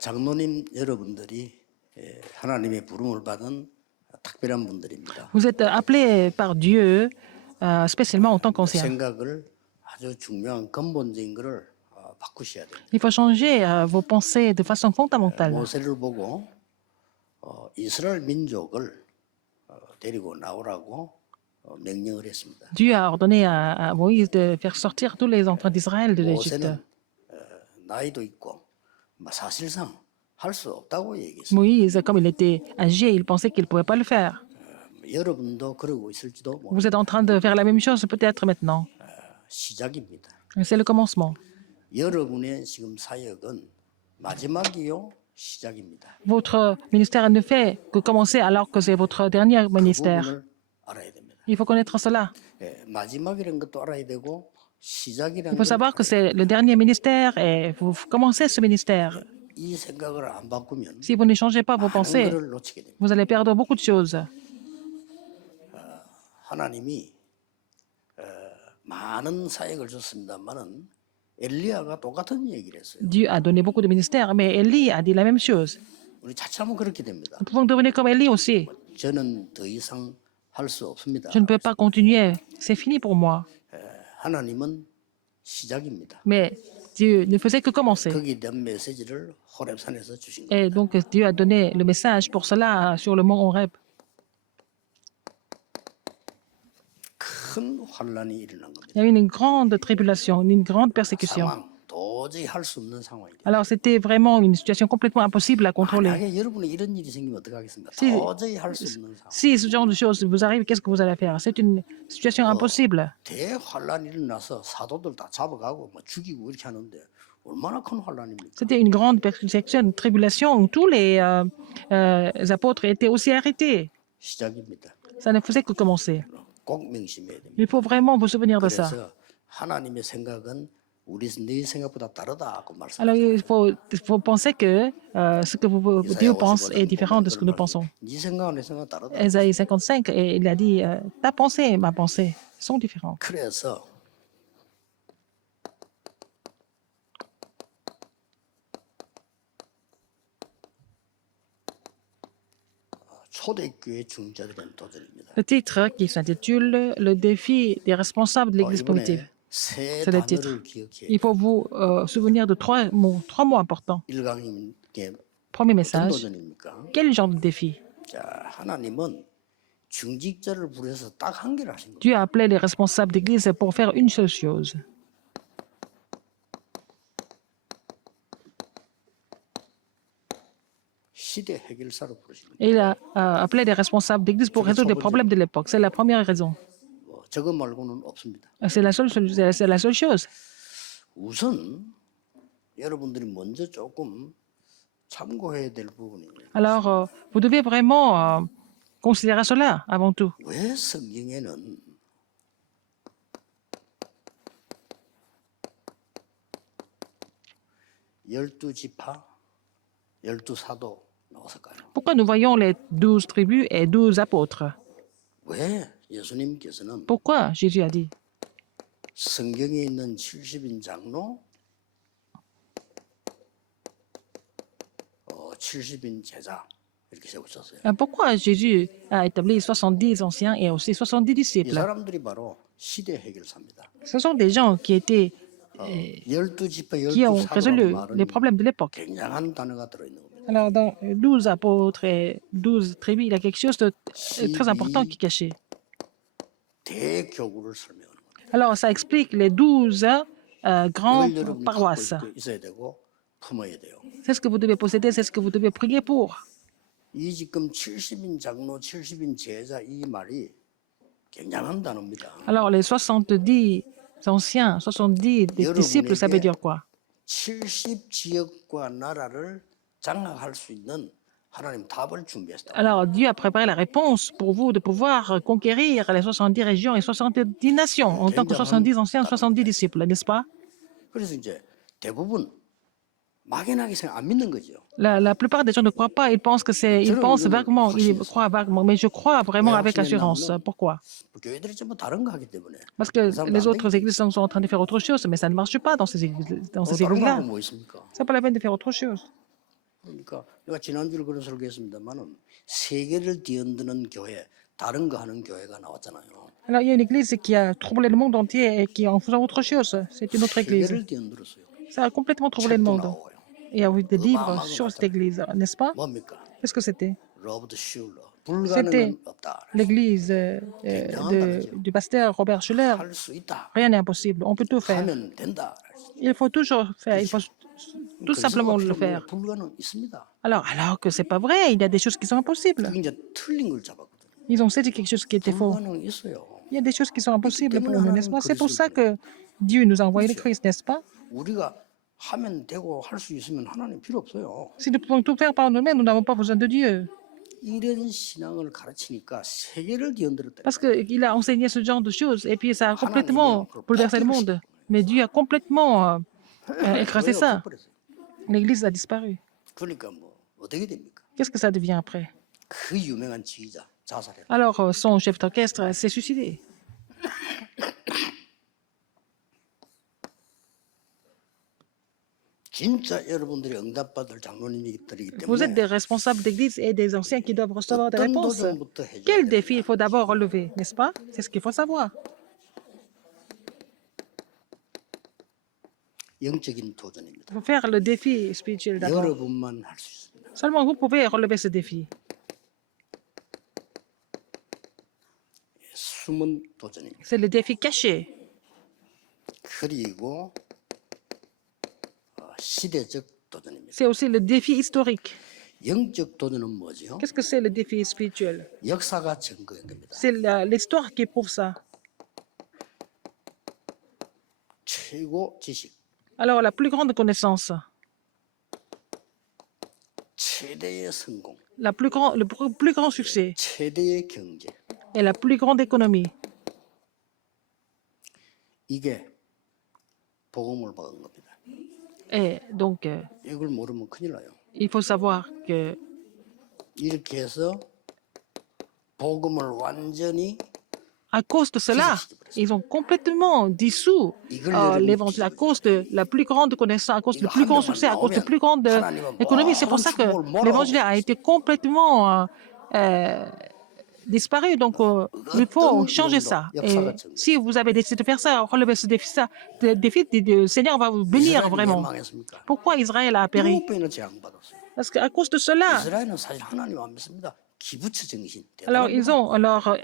장로님 여러분들이 하나님의 부름을 받은 특별한 분들입니다. Vous êtes appelés par Dieu, spécialement en tant qu'anciens. 생각을 아주 중요한 근본적인 것을 바꾸셔야 됩니다. Il faut changer vos pensées de façon fondamentale. 모세를 보고 이스라엘 민족을 데리고 나오라고 명령을 했습니다. Dieu a ordonné à Moïse de faire sortir tous les enfants d'Israël de l'Égypte. 모세는 나이도 있고 사실상 할 수 없다고 얘기했습니다. Moïse, comme il était âgé, il pensait qu'il ne pouvait pas le faire. 여러분도 그러고 있을지도 모릅니다. Vous êtes en train de faire la même chose peut-être maintenant. 시작입니다. C'est le commencement. 여러분의 지금 사역은 마지막이요 시작입니다. Votre ministère ne fait que commencer alors que c'est votre dernier 그 ministère. 부분을 알아야 됩니다. Il faut connaître cela. 마지막이라는 것도 알아야 되고 시작이라는 Il faut 걸 savoir que c'est le dernier ministère et vous commencez ce ministère. 이 생각을 안 바꾸면 Si vous ne changez pas vos 많은 pensées, 것을 놓치게 됩니다. vous allez perdre beaucoup de choses. 하나님이 많은 사역을 줬습니다만은 엘리야가 똑같은 얘기를 했어요. Dieu a donné beaucoup de ministères, mais Élie a dit la même chose. 우리 자칫하면 그렇게 됩니다. Nous pouvons devenir comme Élie aussi. 저는 더 이상 할 수 없습니다. Je ne peux pas continuer. C'est fini pour moi. 하나님은 시작입니다. Mais Dieu ne faisait que commencer. 거기에 대한 메시지를 호렙산에서 주신 Et 겁니다. donc Dieu a donné le message pour cela sur le mont Horeb. 큰 환란이 일어난 겁니다. Il y a eu une grande tribulation, une grande persécution. 상황 도저히 할 수 없는 상황이에요. Alors c'était vraiment une situation complètement impossible à contrôler. 만약에 여러분이 이런 일이 생기면 어떻게 하겠습니까? Si- 도저히 할 수 없는 상황. Si ce genre de choses vous arrive, qu'est-ce que vous allez faire? C'est une situation impossible. 대환란이 일어나서 사도들 다 잡아가고 뭐 죽이고 이렇게 하는데 얼마나 큰 환란입니까? C'était une grande persécution, une tribulation où tous les apôtres étaient aussi arrêtés. 시작입니다. Ça ne faisait que commencer. 꼭 명심해야 됩니다. Il faut vraiment vous souvenir de ça. 그래서 하나님의 생각은 우리 네 생각보다 다르다고 Alors 말씀하셨어요. il faut penser que ce que Dieu pense est différent de ce que nous pensons. 네 생각은 내 생각 다르다. Ésaïe 55, et il a dit ta pensée et ma pensée sont différentes. 그래서 초대교회 중자들은 도전입니다. Le titre qui s'intitule Le défi des responsables de l'Église primitive. 세 C'est le titre. 단어를 기억해야 Il faut vous souvenir de trois mots importants. 일강님께 Premier 어떤 message, 도전입니까? quel genre de défi? 자, 하나님은 중직자를 부려서 딱 한 개를 하신 겁니다. Dieu a appelé les responsables d'Église pour faire une seule chose. 시대 해결사로 부르신 겁니다. Et il a appelé les responsables d'Église pour résoudre les problèmes de l'époque. C'est la première raison. 뭐 저것 말고는 없습니다. C'est la seule chose. 우선 여러분들이 먼저 조금 참고해야 될 부분이에요. Alors, vous devez vraiment considérer cela avant tout. 왜 성경에는 열두 지파, 열두 사도 나왔을까요? Pourquoi nous voyons les 12 tribus et 12 apôtres? 왜 예수님께서는 Pourquoi Jésus a dit 성경에 있는 70인 장로, 70인 제자 이렇게 세우셨어요. Pourquoi Jésus a établi 70 anciens et aussi 70 이 disciples? 사람들이 바로 시대 해결사입니다. Ce sont des gens qui étaient, 열두 지파, qui ont 열두 résolu 사도라는 les 말은 problèmes de l'époque. 굉장한 단어가 들어있는 겁니다. Alors, dans 12 apôtres et 12 tribus, il y a quelque chose de très important qui est caché. 대교구를 설명하는 겁니다. Alors, ça explique les 12 grandes 이걸 여러분이 갖고 paroisses. 있어야 되고 품어야 돼요. C'est ce que vous devez posséder, c'est ce que vous devez prier pour. 이 지금 70인 장로, 70인 제자 이 말이 굉장한 단어입니다. Alors, les 70 anciens, 70 disciples, ça veut dire quoi? 70 지역과 나라를 장악할 수 있는 하나님 답을 준비했다. Alors, Dieu a préparé la réponse pour vous de pouvoir conquérir les 70 régions et 70 nations en tant que 70 anciens, 70 disciples, n'est-ce pas? 그래서 이제 대부분 막연하게 생각 안 믿는 거죠. La plupart des gens ne croient pas, ils pensent que c'est, ils pensent vaguement, ils croient vaguement, mais je crois vraiment avec assurance. Pourquoi? 교회들이 전부 다른 거 하기 때문에. Parce que les autres églises sont en train de faire autre chose, mais ça ne marche pas dans ces 다른 거 églises-là. 뭐 있습니까? C'est pas la peine de faire autre chose. 그러니까 내가 지난주에 그런 설교했습니다만은 세계를 뒤흔드는 교회, 다른 거 하는 교회가 나왔잖아요. Alors, il y a une église qui a troublé le monde entier et qui, en faisant autre chose, c'est une autre église. 세계를 뒤흔들었어요. Ça a complètement troublé le 책도 monde. 나오고요. Et il y a eu des livres 어마어마하게 sur cette 나왔잖아요. église, n'est-ce pas? 뭡니까? Qu'est-ce que c'était? 로버트 슐러. C'était 불가능은 없다. l'église du pasteur Robert Schuller. 할 수 있다. Rien n'est impossible, on peut tout faire. 하면 된다. Il faut toujours faire, il faut tout simplement le faire. 불가능 있습니다. Alors que c'est pas vrai, il y a des choses qui sont impossibles. 그게 이제 틀린 걸 잡았거든요. Ils ont saisi quelque chose qui était faux. 불가능 있어요. Il y a des choses qui sont impossibles pour nous, n'est-ce pas? C'est pour ça que Dieu nous a envoyé le Christ, n'est-ce pas? 우리가 하면 되고 할 수 있으면 하나님 필요 없어요. Si nous pouvons tout faire par nous-mêmes, nous n'avons pas besoin de Dieu. 이런 신앙을 가르치니까 세계를 뒤흔들었다. Parce qu'il a enseigné ce genre de choses et puis ça a complètement bouleversé le monde. Mais Dieu a complètement écrasé ça. L'Église a disparu. 그러니까 뭐 어떻게 됩니까? Qu'est-ce que ça devient après? 그 유명한 지휘자 자살했다. Alors, son chef d'orchestre s'est suicidé. 진짜 여러분들이 응답받을 장로님들이기 Vous êtes 때문에 des responsables d'église et des anciens qui doivent recevoir des 어떤 réponses. 도전부터 해줘야 Quel 돼요. défi il faut d'abord relever, n'est-ce pas? C'est ce qu'il faut savoir. 영적인 도전입니다. Il faut faire le défi spirituel d'abord. 여러분만 할 수 있습니다. Seulement vous pouvez relever ce défi. 숨은 도전입니다. C'est le défi caché. 그리고 시대적 도전입니다. C'est aussi le défi historique. 영적 도전은 뭐죠? Qu'est-ce que c'est le défi spirituel? 역사가 증거인 겁니다. C'est l'histoire qui prouve ça. 최고 지식, Alors, la plus grande connaissance, 최대의 성공, le plus grand succès 최대의 경제. et la plus grande économie. 이게 복음을 받은 겁니다. Et donc, 이걸 모르면 큰일 나요. il faut savoir que 이렇게 해서 복음을 완전히 à cause de cela, ils ont complètement dissous l'évangile, à cause de la plus grande connaissance, à cause du plus grand succès, à cause de la plus grande économie. C'est pour ça que l'évangile a été complètement disparu. Donc, il faut changer ça. Et si vous avez décidé de faire ça, relever ce défi, le Seigneur va vous bénir 이스라엘이 vraiment. 망했습니까? Pourquoi Israël a péri? 7배나 재앙받았어요. Parce qu'à cause de cela, 이스라엘은 사실 하나님 안 믿습니다. 기부처 정신. alors ils ont leur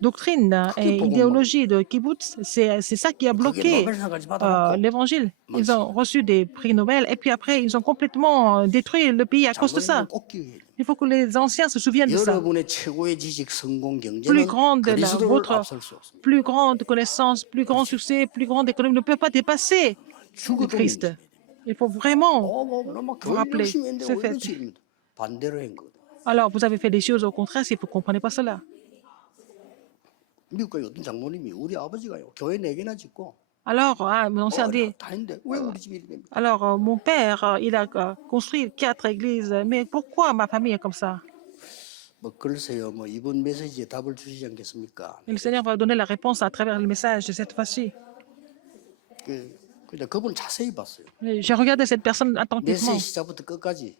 doctrine et idéologie de kibbutz, c'est ça qui a bloqué 노벨상까지 받아갖고 l'évangile. Ils ont reçu des prix Nobel et puis après ils ont complètement détruit le pays à cause de ça. 장로님은 꼭 기억해야 돼요. Il faut que les anciens se souviennent de ça. 여러분의 최고의 지식, 성공, Plus 경제는 grande 그리스도를 votre 앞설 수 없습니다. plus grande connaissance, plus grand succès, plus grande économie ne peut pas dépasser le 죽어도 Christ. 믿습니다. Il faut vraiment. 막 vous rappeler, 열심히 했는데 c'est 왜 fait. 이렇지? 이러면 반대로 한 거거든. Alors vous avez fait des choses au contraire si vous ne comprenez pas cela. 미국 가요 어떤 장모님이 우리 아버지가요 교회 4개나 짓고 Alors, mon ancien dit, 다 했는데 왜 우리 집이 이렇게 됩니까? alors mon père, il a construit 4 églises, mais pourquoi ma famille est comme ça? 뭐 글쎄요, 뭐 이번 메시지에 답을 주시지 않겠습니까? Et le Seigneur va donner la réponse à travers le message de cette fois-ci. 근데 그분 자세히 봤어요. J'ai regardé cette personne attentivement. 메시지 시작부터 끝까지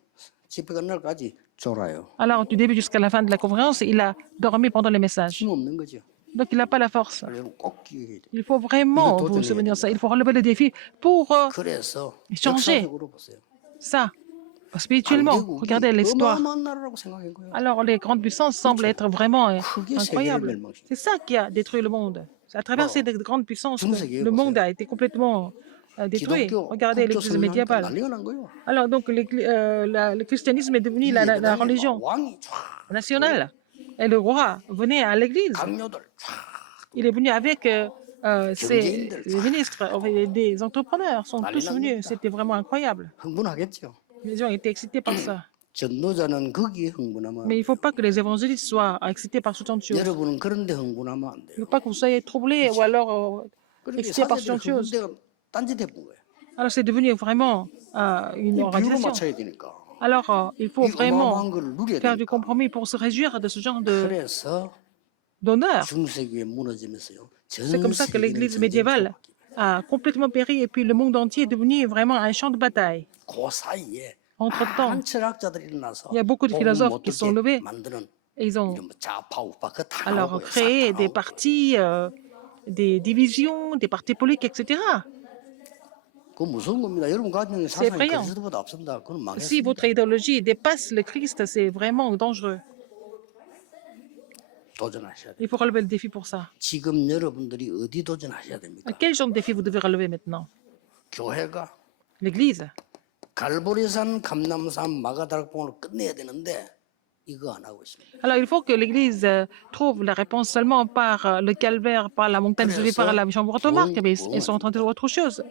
집회 끝날까지 졸아요. Alors, du début jusqu'à la fin de la conférence, il a dormi pendant les messages. 힘 없는 거죠. Donc, il n'a pas la force. 여러분 꼭 기억해야 돼요. Il faut vraiment vous souvenir de ça. Il faut relever le défi pour 그래서 changer 역사적으로 보세요. ça. Spirituellement, 강대국이 regardez l'histoire. 어마어마한 나라라고 생각한 거예요. Alors, les grandes puissances semblent être vraiment 크게 세계를 incroyables. 멸망시켰어요. C'est ça qui a détruit le monde. C'est à travers ces grandes puissances 중세기에 que le monde 보세요. a été complètement détruit. 기독교 Regardez 국교 l'église 성령하니까 médiévale. 난리가 난 거예요. Alors, donc, le christianisme est devenu la religion 왕이 쫙 nationale. Et le roi venait à l'église. 강요들 쫙 Il est venu avec ses ministres, des entrepreneurs, sont tous venus. C'était vraiment incroyable. 흥분하겠죠. Les gens étaient excités par ça. 전도자는 거기에 흥분하면 Mais il ne faut pas que les évangélistes soient excités par ce genre de choses. 여러분은 그런데 흥분하면 안 Il ne 돼요. faut pas que vous soyez troublés ou alors 그렇게 excités par ce genre 사제들이 de choses. 흥분되가 딴짓해 본 거예요. Alors c'est devenu vraiment une 비율을 organisation. 맞춰야 되니까. Alors il faut 이 vraiment 어마어마한 걸 누려야 faire du 되니까. compromis pour se réjouir de ce genre 그래서 d'honneur. 중세기에 무너지면서요. C'est comme ça que 전 l'église 세계는 médiévale 전쟁터가 a complètement péri et puis le monde entier est devenu vraiment un champ de bataille. 그 사이에 Entre-temps, 많은 철학자들이 일어나서 il y a beaucoup de 복음 philosophes qui sont 어떻게 levés 만드는 et ils ont 이런 뭐 좌파 우파 그거 다 alors 나오고요. 싹 다 créé des 나오고. partis, des divisions, des partis politiques, etc. 그거 무서운 겁니다. 여러분 가진 C'est 사상이 effrayant. 그리스도보다 앞선다. 그건 Si votre 망했습니다. idéologie dépasse le Christ, c'est vraiment dangereux. 도전하셔야 돼요. Il faut relever le défi pour ça. 지금 여러분들이 어디 도전하셔야 À 됩니까? quel genre de défi vous devez relever maintenant? 교회가 L'Église. 갈보리산, 감남산, 마가다락봉으로 끝내야 되는데 이거 안 하고 있습니다. Alors, il faut que l'Église trouve la réponse seulement par le calvaire, par la montagne des Oliviers, par la chambre automarque, mais ils sont en train de faire autre chose.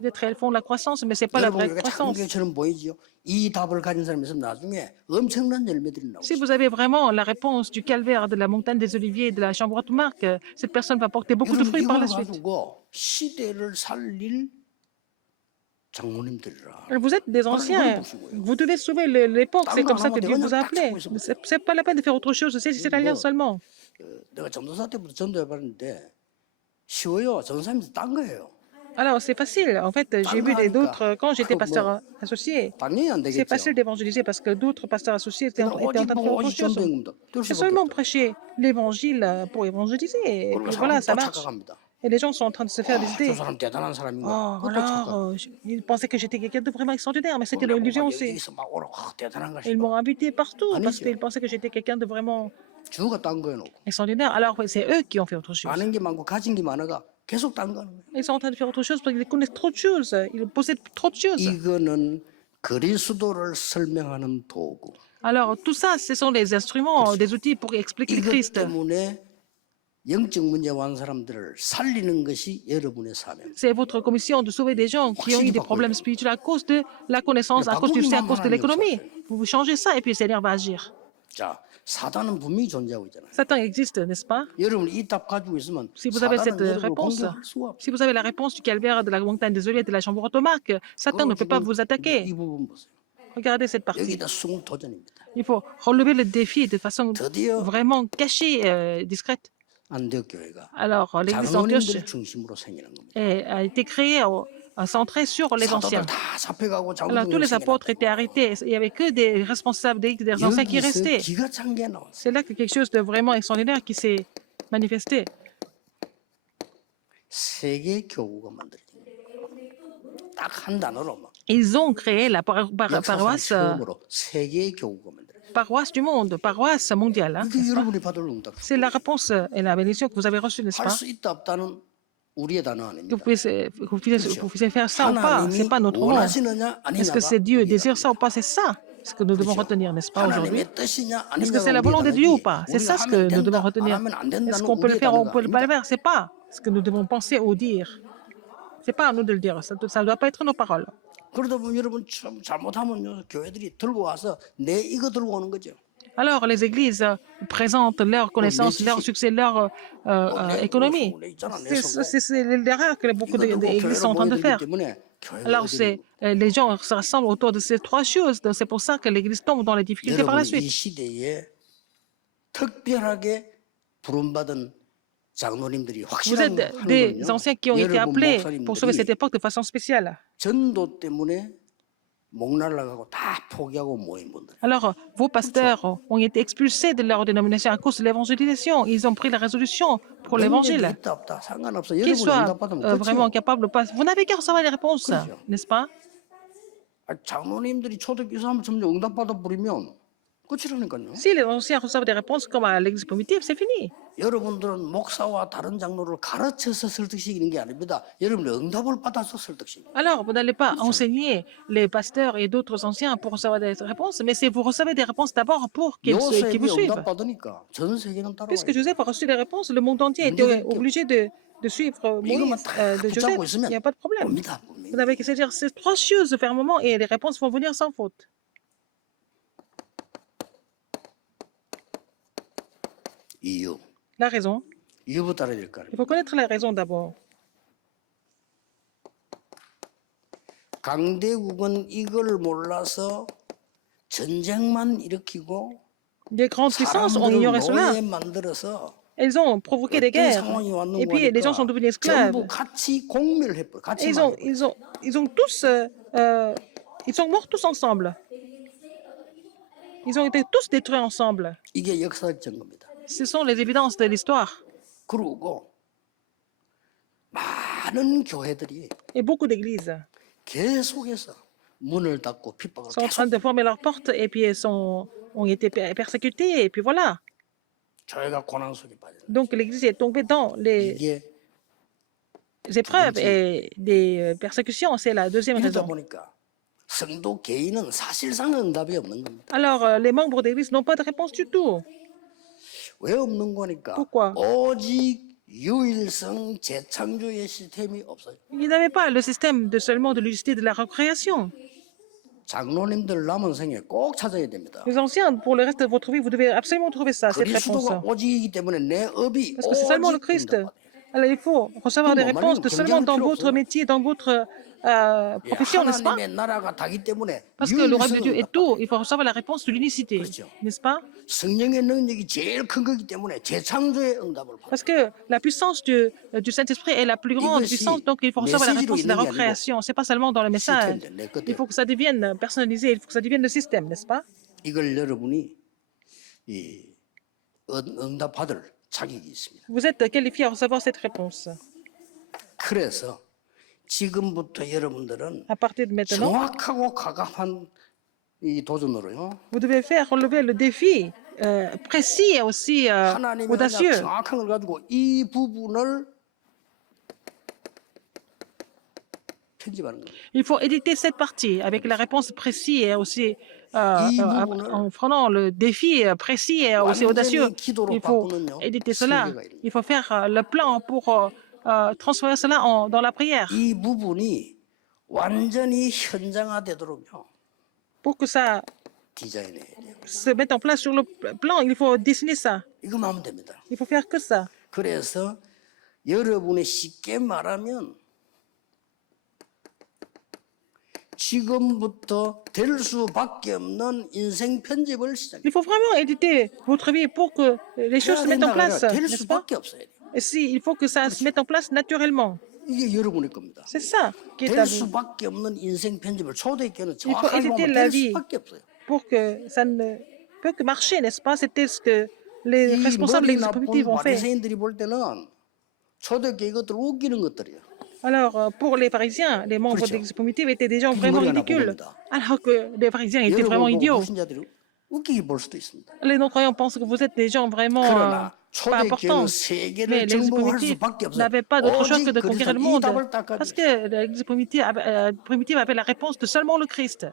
Peut-être elles font de la croissance, mais ce n'est pas la 여러분 vraie 이렇게 croissance. 창조처럼 보이지요? 이 답을 가진 사람이 있으면 나중에 엄청난 열매들이 나오고 Si 있어요. vous avez vraiment la réponse du calvaire, de la montagne des Oliviers, de la chambre automarque, cette personne va porter beaucoup de 여러분 fruits par la 이걸 suite. 가지고 시대를 살릴 장모님들이라. Vous êtes des anciens, vous devez sauver l'époque, c'est comme ça que Dieu vous a appelé. Ce n'est pas la peine de faire autre chose, c'est l'alliance seulement. 내가 전도사 때부터 전도해봤는데 쉬워요. 전도사님들 딴 거예요. Alors, c'est facile. En fait, j'ai vu d'autres, quand j'étais pasteur associé, 당연히 안 c'est 되겠죠. facile d'évangéliser parce que d'autres pasteurs associés étaient en 오직 train de faire 보고 autre 오직 chose. 전도인 겁니다. 될 C'est 수밖에 seulement 없죠. prêcher l'évangile pour évangéliser. Et 그리고 puis voilà, 사람은 ça 또 marche. 착각합니다. Et les gens sont en train de se faire des 저 idées. 사람 대단한 사람인가? Oh, 그것도 착각. alors, ils pensaient que j'étais quelqu'un de vraiment extraordinaire, mais c'était l'illusion aussi. 여기서 막 오라 대단한가 Ils 싶어. m'ont invité partout parce 아니죠. qu'ils pensaient que j'étais quelqu'un de vraiment 주가 딴 거해 놓고 extraordinaire. Alors, c'est eux qui ont fait autre chose. 아는 게 많고 가진 게 많아가 계속 딴 거는 거예요. Ils sont en train de faire autre chose parce qu'ils connaissent trop de choses. Ils possèdent trop de choses. 이거는 그리스도를 설명하는 도구. Alors, tout ça, ce sont des instruments, des outils pour expliquer le 이것 Christ. 때문에 영적 문제 많은 사람들을 살리는 것이 여러분의 사명. C'est votre commission de sauver des gens qui ont eu des problèmes spirituels à cause de la connaissance, à cause du à cause de l'économie. Vous changez ça et puis le Seigneur va agir. 자, 사단은 분명히 존재하고 있잖아요. Satan existe, n'est-ce pas? 여러분 이 답 가지고 있으면 Si vous avez 사단은 cette 여러분을 réponse, 공격할 수가 없어요. si vous avez la réponse du calvaire, de la montagne des Oliviers, de la chambre automarque, Satan ne peut pas vous 이 attaquer. 부분 보세요. Regardez cette partie. 여기다 숨을 도전입니다. Il faut relever le défi de façon 드디어 vraiment cachée, discrète. 안디옥 교회가 Alors, l'église d'Antioche 장로님들 중심으로 생기는 겁니다. a été créée, centrée sur les anciens. 사도들 다 잡혀가고 Alors, tous les apôtres étaient arrêtés. Il n'y avait que des responsables, des anciens qui 여기서 restaient. 기가 찬 게 나왔어요. C'est là que quelque chose de vraiment extraordinaire qui s'est manifesté. 세계 교구가 만들어진 거예요. 딱 한 단어로 막 Ils ont créé la 역사상 paroisse, 처음으로 세계 교구가 만들어진 paroisse du monde, paroisse mondiale. Hein, 거예요. 이게 여러분이 받을 응답. c'est la réponse et la bénédiction que vous avez reçue, n'est-ce pas? 할수 있다 없다는 우리의 단어 Que 아닙니다. vous pouvez faire ça ou pas, 하나님이 c'est pas notre mot. 원하시느냐 Est-ce que 아니냐가 c'est Dieu 우리의 désire ça ou pas? C'est ça ce que nous devons retenir, n'est-ce pas, aujourd'hui? 하나님의 뜻이냐 Est-ce que 아니냐가 c'est la 우리의 volonté de Dieu ou 단어지. pas? C'est 우리가 ça ce 하면 que nous devons 된다, 안 retenir. 하면 안 Est-ce 된다는 qu'on peut le 우리의 faire ou on 단어가 peut pas le 아닙니다. faire? C'est pas ce que nous devons penser ou dire. C'est pas à nous de le dire. Ça ne doit pas être nos paroles. 그러다 보면 여러분 참 잘못하면요 교회들이 들고 와서 내 이거 들고 오는 거죠. Alors, les églises présentent leur connaissance, leur succès, leur économie. C'est l'erreur que beaucoup d'églises sont en train de faire. Alors, les gens se rassemblent autour de ces trois choses. Donc, c'est pour ça que l'église tombe dans les difficultés par la 여러분 이 suite. 시대에 특별하게 부름받은 장로님들이 Vous 확실한 êtes 하는 des 거는요. anciens qui ont été 여러분 appelés pour sauver cette 목사님들이 époque de façon spéciale. 전도 때문에 목 날라가고 다 포기하고 모인 분들. Alors, vos pasteurs ont été expulsés de leur dénomination à cause de l'évangélisation. Ils ont pris la résolution pour l'évangile. 있다 없다 상관없어. Qu'ils 여러분 soient 응답받으면 vraiment 끝이요. capables ou pas. Vous n'avez qu'à recevoir les réponses, n'est-ce pas? 장로님들이 초대교사하면 점점 응답받아 버리면 끝이라니까요. Si les anciens reçoivent des réponses comme à l'église primitive, c'est fini. 여러분들은 목사와 다른 장로를 가르쳐서 설득시키는 게 아닙니다. 여러분이 응답을 받아서 설득시킵니다. Alors, vous n'allez pas enseigner les pasteurs et d'autres anciens pour recevoir des réponses, mais c'est vous recevez des réponses d'abord pour qu'ils vous 요셉이 suivent. 응답받으니까 전 세계는 따라와요. Puisque Joseph a reçu les réponses, le monde entier était obligé de suivre Moïse, de Joseph. Il n'y a pas de problème. 옵니다. 분명히. Vous n'avez qu'à se dire ces trois choses fermement et les réponses vont venir sans faute. 이유. La raison. 이유부터 알아야 될 거 아니에요. Il faut connaître la raison d'abord. 강대국은 이걸 몰라서 전쟁만 일으키고 Les grandes puissances ont ignoré cela. 노예 만들어서 Elles ont provoqué des guerres. 상황이 왔는 Et puis les gens sont devenus esclaves. 전부 같이 공멸해버려. 같이 Ils 망해버려. ont tous Ils sont morts tous ensemble. Ils ont été tous détruits ensemble. 이게 역사적 증거입니다. Ce sont les évidences de l'histoire. 그리고 많은 교회들이 Et beaucoup d'églises 계속해서 문을 닫고 핍박을 sont en train 계속 de fermer leurs portes et puis ont été persécutées. Et puis voilà. 교회가 고난 속에 빠졌어요. Donc l'Église est tombée dans les 이게 épreuves et des persécutions. C'est la deuxième 이러다 raison. 보니까 성도 개인은 사실상 응답이 없는 겁니다. Alors, les membres d'Église n'ont pas de réponse du tout. 왜 없는 거니까? Pourquoi? 오직 유일성 재창조의 시스템이 없어요. Ils n'avaient pas le système de seulement de l'unité de la recréation. 장로님들 남은 생에 꼭 찾아야 됩니다. Les anciens, pour le reste de votre vie, vous devez absolument trouver ça, cette réponse. 그리스도가 오직이기 때문에 내 업이 Parce que c'est seulement le Christ. 응답받아요. Alors, il faut recevoir des réponses que seulement dans votre métier, dans votre 예, profession, n'est-ce pas? 하나님의 나라가 다기 때문에 Parce que le royaume de Dieu 유일성을 est tout, il faut recevoir la réponse de l'unicité, n'est-ce pas? 성령의 능력이 제일 큰 거기 때문에 재창조의 응답을 받아요. Parce que la puissance du Saint-Esprit est la plus grande puissance, donc il faut recevoir la réponse de la recréation. Ce n'est pas seulement dans le message. Il faut que ça devienne personnalisé, il faut que ça devienne le système, n'est-ce pas? 이걸 여러분이 이 응답 받을 자격이 있습니다. Vous êtes qualifié à recevoir cette réponse. 그래서 지금부터 여러분들은 À partir de maintenant, 정확하고 과감한 이 도전으로요. vous devez faire relever le défi précis et aussi 하나님의 audacieux. 정확한 걸 가지고 이 부분을 편집하는 거예요. Il faut éditer cette partie avec la réponse précise et aussi en prenant le défi précis et aussi audacieux. Il faut éditer cela. Il faut faire le plan pour transformer cela dans la prière. 이 부분이 완전히 현장화되도록요. Pour que ça 디자인해야 돼요. se mette en place sur le plan, il faut dessiner ça. 이거만 하면 됩니다. Il faut faire que ça. 그래서 여러분이 쉽게 말하면 지금부터 될 수밖에 없는 인생 편집을 시작해야 Il faut vraiment éditer votre vie pour que les choses se mettent en place, 될 n'est-ce pas? 수밖에 없어야 돼요. Et si, il faut que ça se mette en place naturellement. 이게 여러분의 겁니다. C'est ça qui est à 될 vous. 수밖에 없는 인생 편집을 초대교회는 Il faut 정확하게 éditer 보면 la 될 vie 수밖에 없어요. pour que ça ne peut que marcher, n'est-ce pas? C'était ce que les 이 responsables 머리 des 나쁜 exécutifs ont fait. 바리새인들이 볼 때는 초대교회 이것들 웃기는 것들이에요. Alors, pour les Parisiens, les membres 그렇죠. des exécutifs étaient des gens vraiment 머리가 나쁜 ridicules, 겁니다. alors que les Parisiens étaient 여러분 vraiment 보고 idiots. 불신자들이 웃기게 볼 수도 있습니다. Les non-croyants pensent que vous êtes des gens vraiment 그러나 pas importants. 초대교회는 Mais 세계를 les 정복할 primitifs 수밖에 없어요. n'avaient pas d'autre choix que de 오직 conquérir le 그리스도 이 monde. 답을 딱 Parce 가지고 que l'église primitive avait la réponse de seulement le Christ.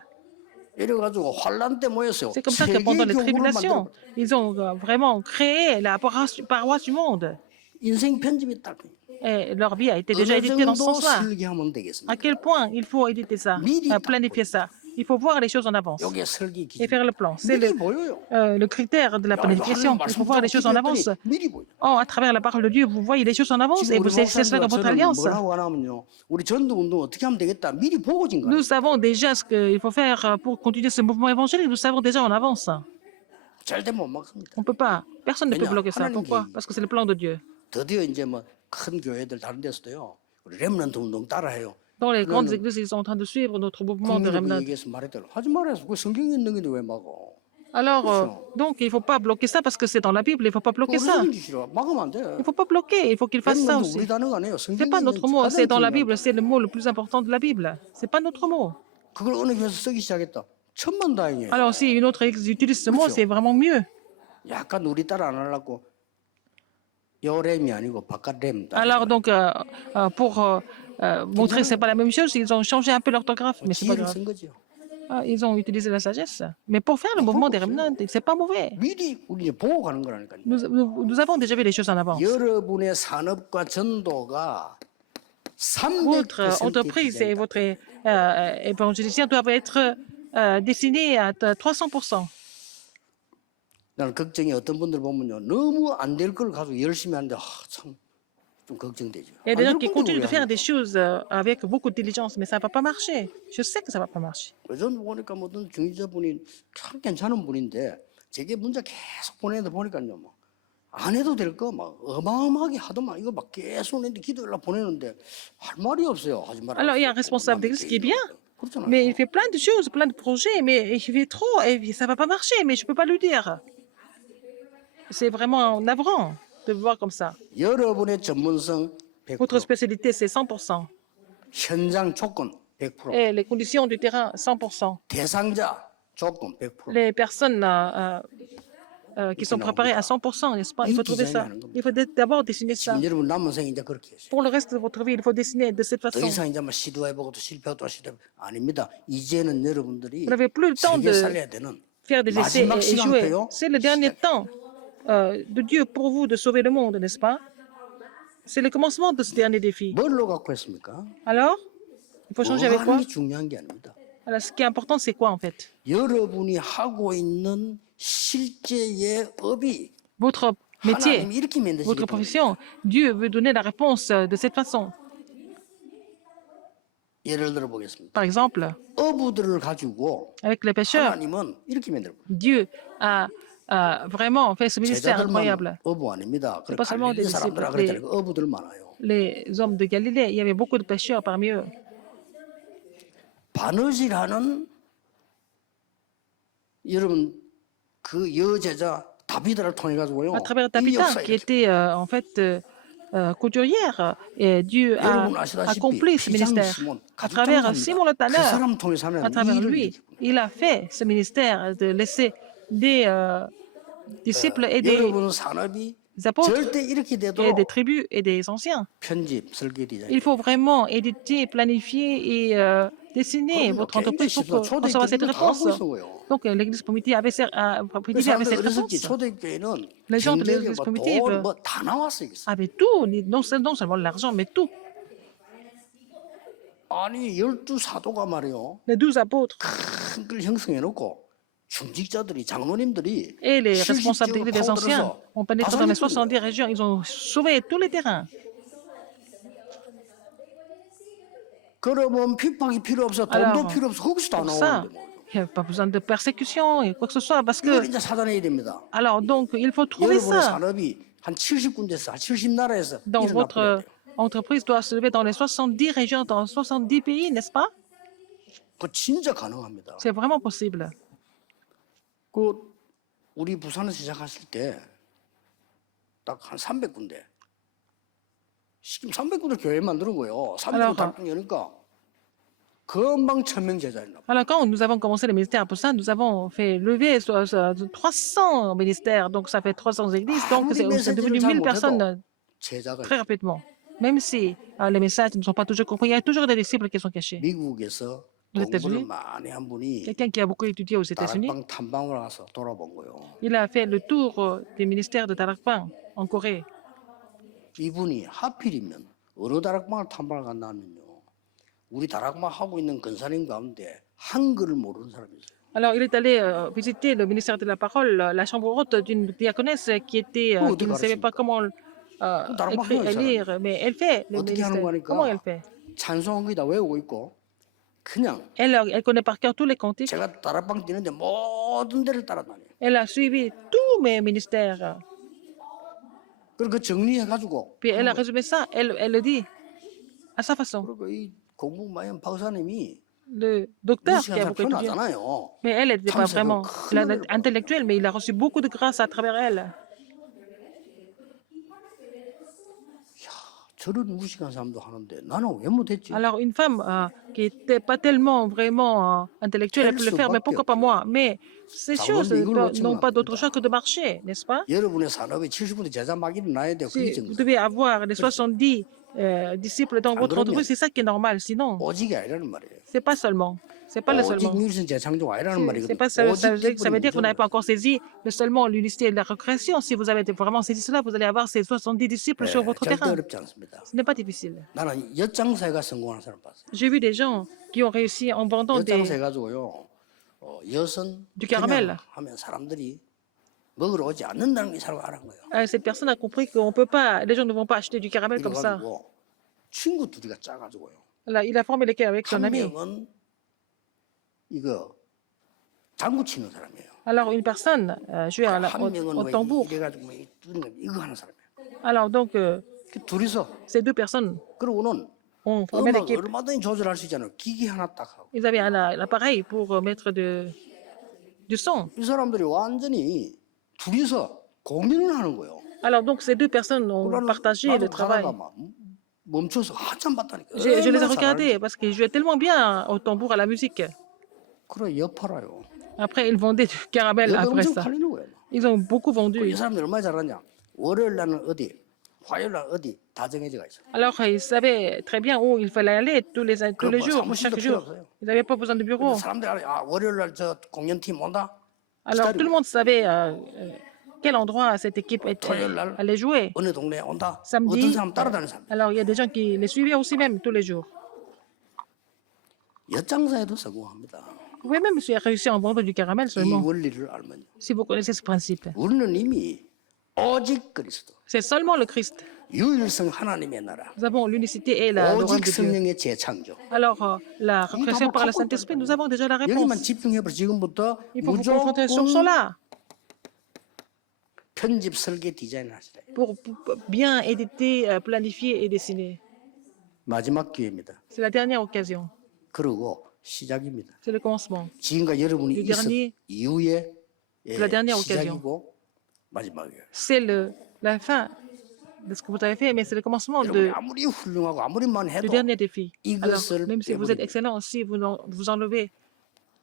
이래가지고 환란 때 모였어요. C'est comme ça que pendant les 세계교회를 tribulations, 만들어 ils ont vraiment créé la paroisse du monde. 인생 편집이 딱 Et leur vie a été déjà 어느 éditée dans ce 정도 sens-là. 설계하면 되겠습니다. À quel point il faut éditer ça, planifier ça. Il faut voir les choses en avance 이게 설계 et 기준. faire le plan. C'est 미리 보여요. le critère de la planification. Il faut voir les choses en avance. 미리 보여. Oh, à travers la parole de Dieu, vous voyez les choses en avance et 지금 우리 vous exercez cela dans votre 목사님과 alliance. 저는 뭐라고 하냐면요. 우리 전도 운동 어떻게 하면 되겠다. 미리 보고 진 거예요. Nous savons déjà ce qu'il faut faire pour continuer ce mouvement évangélique. Nous savons déjà en avance. 절대 못 막습니다. On ne peut pas. Personne ne peut bloquer ça. Pourquoi? Parce que c'est le plan de Dieu. 드디어 이제 뭐 큰 교회들 다른 데서도요. 우리 렘넌트 운동 따라해요. Dans les grandes églises, ils sont en train de suivre notre mouvement de 국민들이 remnant. 얘기해서 말했대로 하지 말아서 그 성경에 있는 건데 왜 막어? Alors, donc, il ne faut pas bloquer ça parce que c'est dans la Bible. Il ne faut pas bloquer ça. 우리 짓이라 막으면 안 돼. Il ne faut pas bloquer. Il faut qu'il fasse ça 렘넌트 aussi. 우리 단어가 아니에요. Ce n'est 성경에 pas 있는 notre mot. C'est dans la 가장 Bible. 중요한 C'est le mot le plus important de la Bible. Ce n'est pas notre mot. 그걸 어느 교회에서 쓰기 시작했다. 천만다행이에요. Alors, si une autre église utilise ce mot, c'est vraiment mieux. 약간 우리 따라 안 하려고 요렘이 아니고 바깥 렘. Alors, donc, pour montrer que ce n'est pas la même chose, ils ont changé un peu l'orthographe. Mais c'est pas 지혜를 grave. 쓴 거죠. Ils ont utilisé la sagesse. Mais pour faire le mouvement des remnants, c'est pas mauvais. 미리 우리 보고 가는 거라니까요. Nous avons déjà vu les choses en avance. 여러분의 산업과 전도가 Votre 300% entreprise et votre évangélisation doivent être destinés à 300%. 나는 걱정이 어떤 분들 보면요. 너무 안 될 걸 가지고 열심히 하는데 참 좀 걱정되죠. Il y a des 안 gens 될 qui 건데 continuent de 왜 faire 하는 des choses avec beaucoup de diligence, mais ça ne va pas marcher. Je sais que ça ne va pas marcher. 거예요? 전 보니까 뭐 어떤 중직자분이 참 괜찮은 분인데 제게 문자 계속 보내다 보니까요. 뭐 안 해도 될 거 막 어마어마하게 하더만 이거 막 계속 내는데 기도일라 보내는데 할 말이 없어요. 하지 말아. Alors, il y a un responsable d'église qui est bien, 그렇잖아요. Mais il fait plein de choses, plein de projets, mais il fait trop et ça va pas marcher, mais je peux pas le dire. C'est vraiment navrant de voir comme ça. 여러분의 전문성 Votre 100%, spécialité, c'est 100%. 현장 조건 100%, Et les conditions du terrain, 100%. 대상자 조건 100%. Les personnes qui sont préparées à 100%, n'est-ce pas? Il faut trouver ça. Il faut d'abord dessiner ça. 지금 여러분 남은 생에 이제 그렇게 했어요. Pour le reste de votre vie, il faut dessiner de cette 더 façon. 이상 이제 막 시도해보고 또 실패하고 또 시도 아닙니다. 이제는 여러분들이 Vous n'avez plus le temps 세계 de 살려야 되는 faire des essais 마지막 et jouer. 시간표요. C'est le dernier temps de Dieu pour vous de sauver le monde, n'est-ce pas? C'est le commencement de ce dernier défi. 뭘로 갖고 했습니까? Alors, il faut 뭐 changer avec quoi? 하는 게 중요한 게 아닙니다. Alors, ce qui est important, c'est quoi en fait? 여러분이 하고 있는 실제의 업이 Votre métier, 하나님이 이렇게 만드시기 votre 때문에 profession. Dieu veut donner la réponse de cette façon. 예를 들어 보겠습니다. Par exemple, 어부들을 가지고 avec les pêcheurs, 하나님은 이렇게 만들어 버려요. Dieu a vraiment fait ce ministère incroyable. 제자들만 어부 아닙니다. 그래 pas seulement 갈릴리 des 사람들아 disciples, 그랬잖아요. 어부들 많아요. Les hommes de Galilée, il y avait beaucoup de pêcheurs parmi eux. 바느질하는 여러분 그 여제자 다비드를 통해 가지고요. À travers 이 Tabitha, 역사 qui 이렇게 était en fait couturière, et Dieu a 여러분 아시다시피 accompli ce 피장 ministère. 시몬 À travers 가죽장갑니다. Simon le 그 tanneur, 사람 통해서 à 하나님 travers 일을 lui, 이렇게 il a fait ce ministère de laisser des disciples et des 여러분 산업이 apôtres 절대 이렇게 et 돼도 des tribus et des anciens. 편집 설계 디자인 Il faut vraiment éditer, planifier et dessiner votre entreprise pour recevoir cette réponse. Donc, l'Église primitive avait cette réponse. 초대교회는 Les gens de 경제력, l'église 뭐 primitive 돈, 뭐다 나왔어요. 이게. Avaient tout, non seulement l'argent, mais tout. 아니 12사도가 말이요. Les 12 apôtres 큰 걸 형성해 놓고 중직자들이 장로님들이 et les 실질적으로 responsables d'église des anciens 파고들어서 ont pénétré 다 dans les 살린 거예요. 70 régions. Ils ont sauvé tous les terrains. 그러면 핍박이 필요 없어, 돈도 Alors, 필요 없어, 거기서 다 Pour ça, 나오는데 뭐. il n'y a pas besoin de persécution et quoi que ce soit. Parce 이걸 que, 이제 사단해야 됩니다. alors, donc, il faut trouver 여러분의 ça. 산업이 한 70군데서, 한 70나라에서 Donc, 일어나 버려야 votre 돼요. entreprise doit se lever dans les 70 régions, dans 70 pays, n'est-ce pas? 그거 진짜 가능합니다. C'est vraiment possible. 그 우리 부산에서 시작하실 때 딱 한 300군데. 지금 300군데 교회 만드는 거예요. 300군데 Alors, 달동 여니까 금방 1000명 제자였나 봐. Alors, quand nous avons commencé le ministère pour ça, nous avons fait lever 300 ministères. Donc, ça fait 300 églises. Donc, c'est devenu 1000 personnes 제자가 très rapidement. Même si les messages ne sont pas toujours compris, il y a toujours des disciples qui sont cachés. 미국에서 aux 공부를 États-Unis, 많이 한 분이 quelqu'un qui a beaucoup étudié aux États-Unis, 다락방 탐방을 가서 돌아본 거예요. il a fait le tour des ministères de Tarakpan en Corée. 이분이 하필이면 어느 다락방을 탐방을 갔냐면요. 우리 다락방 하고 있는 근사님 가운데 한글을 모르는 사람이 있어요. Alors, il est allé visiter le ministère de la Parole, la chambre haute d'une diaconesse qui ne savait pas comment écrire et lire, mais elle fait le ministère. Comment elle fait? 찬송한 다 외우고 있고 그냥 Elle connaît par cœur tous les cantiques. 제가 다락방 뛰는데 모든 데를 따라다녀요. Elle a suivi tous mes ministères. 그리고 그 정리해가지고 Puis elle a résumé ça, elle le dit à sa façon. 그리고 이 공부 많이 한 박사님이 Le docteur qui a 무시한 beaucoup étudié. 편하잖아요. Mais elle n'était pas vraiment intellectuelle, mais il a reçu beaucoup de grâce à travers elle. 저런 무식한 사람도 하는데 나는 왜 못했지? Alors, une femme qui n'était pas tellement vraiment intellectuelle, elle peut le faire, mais pourquoi pas moi? Mais ces choses n'ont pas d'autre choix que de marcher, n'est-ce pas? 여러분의 산업에 70분의 제자 막 일어나야 돼요. 그게 Si vous 정상. devez avoir les 70 disciples dans votre entreprise, c'est ça qui est normal. Sinon, 오직이 아니라는 말이에요. c'est pas seulement. C'est pas le 오직 seulement. 유일선 재창조 아니라는 C'est 말이거든요. pas ça, ça veut 오직 dire que vous n'avez pas encore saisi le seulement l'unité de la recréation. Si vous avez vraiment saisi cela, vous allez avoir ces 70 disciples sur votre 절대 terrain. 어렵지 않습니다. Ce n'est pas difficile. 나는 엿장사가 성공하는 사람 봤어요. J'ai vu des gens qui ont réussi en vendant 엿장사 해가지고요. 엿은 du caramel. 그냥 하면 사람들이 먹으러 오지 않는다는 게 사람 알은 거예요. Cette personne a compris qu'on peut pas, les gens ne vont pas acheter du caramel comme ça. 그래가지고 친구 둘이가 짜가지고요. Là, il a formé l'équipe avec son 한 ami. 명은 이거 장구 치는 사람이에요. Alors, une personne jouait 한 명은 au 왜 tambour. 이래가지고 막 이거 하는 사람이에요. Alors, donc, 그 둘이서 ces deux personnes, 그러고는 on formait 음악 l'équipe. 얼마든지 조절할 수 있잖아요. 기기 하나 딱 하고. Ils avaient un appareil pour mettre du son. 이 사람들이 완전히 둘이서 고민을 하는 거예요. Alors donc ces deux personnes ont 나는 partagé le 나도 가다가 travail. 막 멈춰서 한참 봤다니까. Je les ai 얼마나 regardés 잘하는지. parce qu'ils jouaient tellement bien au tambour, à la musique. 그래 여팔아요. Après, ils vendaient du caramel 여기 après 엄청 ça. 팔리는 거예요. Ils ont beaucoup 이 vendu. 사람들 얼마나 잘하냐. 월요일 날은 어디, 화요일 날 어디 다 정해져가 있어. Alors, ils savaient très bien où il fallait aller tous les 뭐 jours, 사무실도 chaque 필요 jour. 없어요. Ils n'avaient pas besoin de 근데 bureau. 사람들이 알아요. 아 월요일 날 저 공연팀 온다. Alors, tout le monde savait quel endroit cette équipe 토요일 날 allait jouer. 어느 동네에 온다. 어떤 Samedi, 사람 따라다니는 사람. alors il y a des gens qui les suivaient aussi même tous les jours. 엿장사에도 성공합니다. Vous pouvez même réussir en vendant du caramel 이 seulement, 원리를 알면요. si vous connaissez ce principe. 우리는 이미 오직 그리스도, C'est seulement le Christ. 유일성 하나님의 나라, Nous avons l'unicité et le royaume 오직 de Dieu. 성령의 재창조. Alors, la recréation par le Saint-Esprit, nous avons déjà la 여기만 réponse. 집중해버려. 지금부터 Il faut vous concentrer sur cela 편집 설계 디자인을 하시래. pour bien éditer, planifier et dessiner. 마지막 기회입니다. C'est la dernière occasion. 그리고 시작입니다. C'est le commencement. 지금과 여러분이 Le 있었 dernier- 이후에 la dernière occasion. 시작이고 마지막이에요. C'est la fin de ce que vous avez fait, mais c'est le commencement 여러분이 아무리 훌륭하고 아무리만 du 해도 dernier défi. Alors, 이것을 même si vous êtes 빼버리면 excellent, si vous enlevez,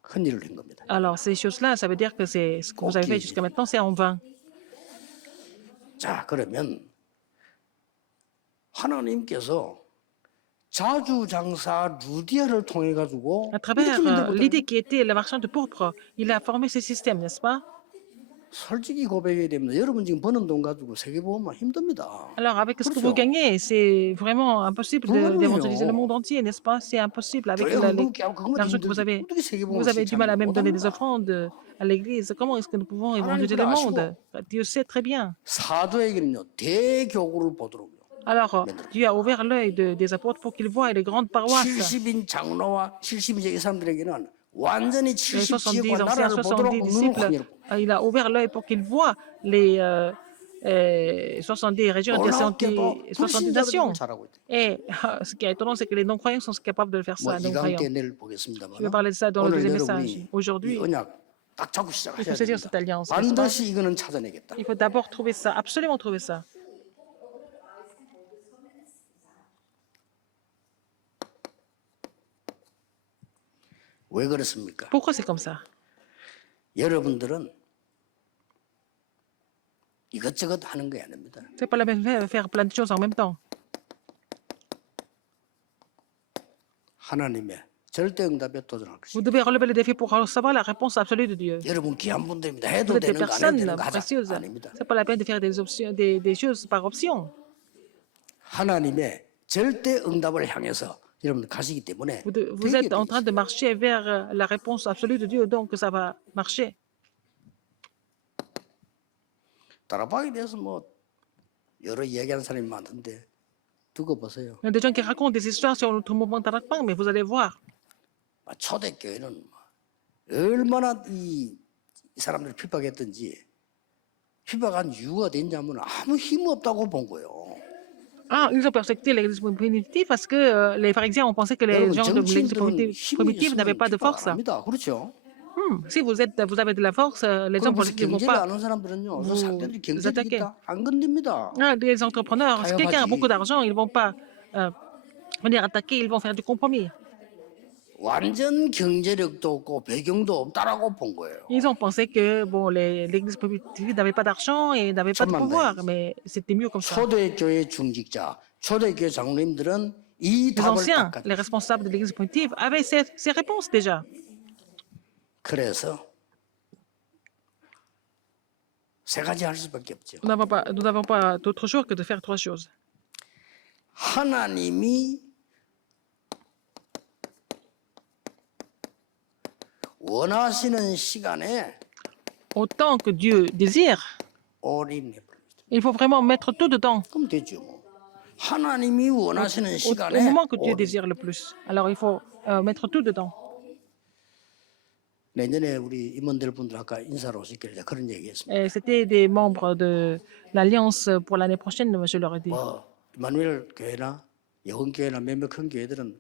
큰일을 한 겁니다. alors ces choses-là, ça veut dire que c'est ce que vous avez fait jusqu'à maintenant, c'est en vain. 자, 그러면 하나님께서 자주장사 루디아를 통해 가지고 À travers l'idée qui était la marchande pourpre, il a formé ce système, n'est-ce pas? 솔직히 고백해야 됩니다. 여러분 지금 버는 돈 가지고 세계보험만 힘듭니다. Alors, avec ce que 그렇죠. vous gagnez, c'est vraiment impossible 불가능해요. d'évangéliser le monde entier, n'est-ce pas? C'est impossible avec 교회 헌금케 하고 그것만 l'argent que vous avez. 어떻게 세계보험을 Vous avez du mal à même donner des 못합니다. offrandes à l'Église. Comment est-ce que nous pouvons évangéliser le monde? Dieu sait très bien. 사도에게는요 대교구를 보도록요. Alors, Dieu a ouvert l'œil des apôtres pour qu'ils voient les grandes paroisses. 70인 장로와 70인 이 사람들에게는 완전히 Les 70 70 지역과 anciens, 나라를 보도록 70 눈을 disciples, 확 열고 il a ouvert l'œil pour qu'ils voient les 70 régions et 놀랍게도 70 nations. 불신자들은 잘하고 있다. Et ce qui est étonnant, c'est que les non-croyants sont capables de le faire 뭐 ça, 이강 non-croyants. 때 내일 보겠습니다만 Je vais parler de ça dans le 오늘 deuxième message. 여러분이 Aujourd'hui, 이 언약 딱 잡고 il 시작하셔야 faut saisir 됩니다. cette alliance. n'est-ce pas? 반드시 이거는 찾아내겠다. Il faut d'abord trouver ça, absolument trouver ça. 왜 그렇습니까? Pourquoi c'est comme ça? 여러분들은 이것저것 하는 게 아닙니다. C'est pas la même faire plein de choses en même temps. 하나님의 절대 응답에 도전할 것입니다. Vous devez relever le défi pour savoir la réponse absolue de Dieu. 여러분 귀한 분들입니다. Vous 해도 êtes des 되는 거 안 해도 personnes 되는 거 하자. précieuses. 아닙니다. C'est pas la peine de faire des options, des choses par option. 하나님의 절대 응답을 향해서 여러분 가시기 때문에 Vous 되게 êtes en train de marcher vers la réponse absolue de Dieu, donc ça va marcher. 다락방에 대해서 뭐 여러 이야기하는 사람이 많던데 두고 보세요. Il y a des gens qui racontent des histoires sur notre mouvement Tarakpang, mais vous allez voir. 초대교회는 얼마나 이 사람들 핍박했던지 핍박한 이유가 됐냐면 아무 힘 없다고 본 거예요. Ah, ils ont persécuté l'église primitive parce que les pharisiens ont pensé que les 여러분 gens de l'église 정치인들은 힘이 primitive n'avaient 있으면 pas de 핍박 force. 안 합니다. 그렇죠? Si vous avez de la force, les 그럼 hommes 무슨 politiques ne vont 경제를 pas. 아는 사람들은요. vous 상대들이 경제를 attaquer. 있다 안 건듭니다. Ah, les entrepreneurs, si quelqu'un a beaucoup d'argent, ils ne vont pas venir attaquer, ils vont faire du compromis. 완전 경제력도 없고 배경도 없다라고 본 거예요. Ils ont pensé que bon, l'église primitive n'avait pas d'argent et n'avait pas de 천만 pouvoir, 다행이지. mais c'était mieux comme ça. 초대교회 중직자, 초대교회 장로님들은 이 Les 답을 anciens, 딱 les responsables de l'église primitive avaient ces réponses déjà. 그래서 세 가지 할 수밖에 없죠. Nous n'avons pas d'autre choix que de faire trois choses. 하나님이 원하시는 시간에 Autant que Dieu désire, 올인해 버립니다. il faut vraiment mettre tout dedans. 그럼 되죠. 뭐. 하나님이 원하시는 Au 시간에 moment que Dieu 올인. désire le plus. Alors il faut mettre tout dedans. 내년에 우리 임원들 분들 아까 인사로 오셨길래 그런 얘기했습니다. Et c'était des membres de l'Alliance pour l'année prochaine, je leur ai dit. 뭐 이마누엘 교회나 예원교회나 몇몇 큰 교회들은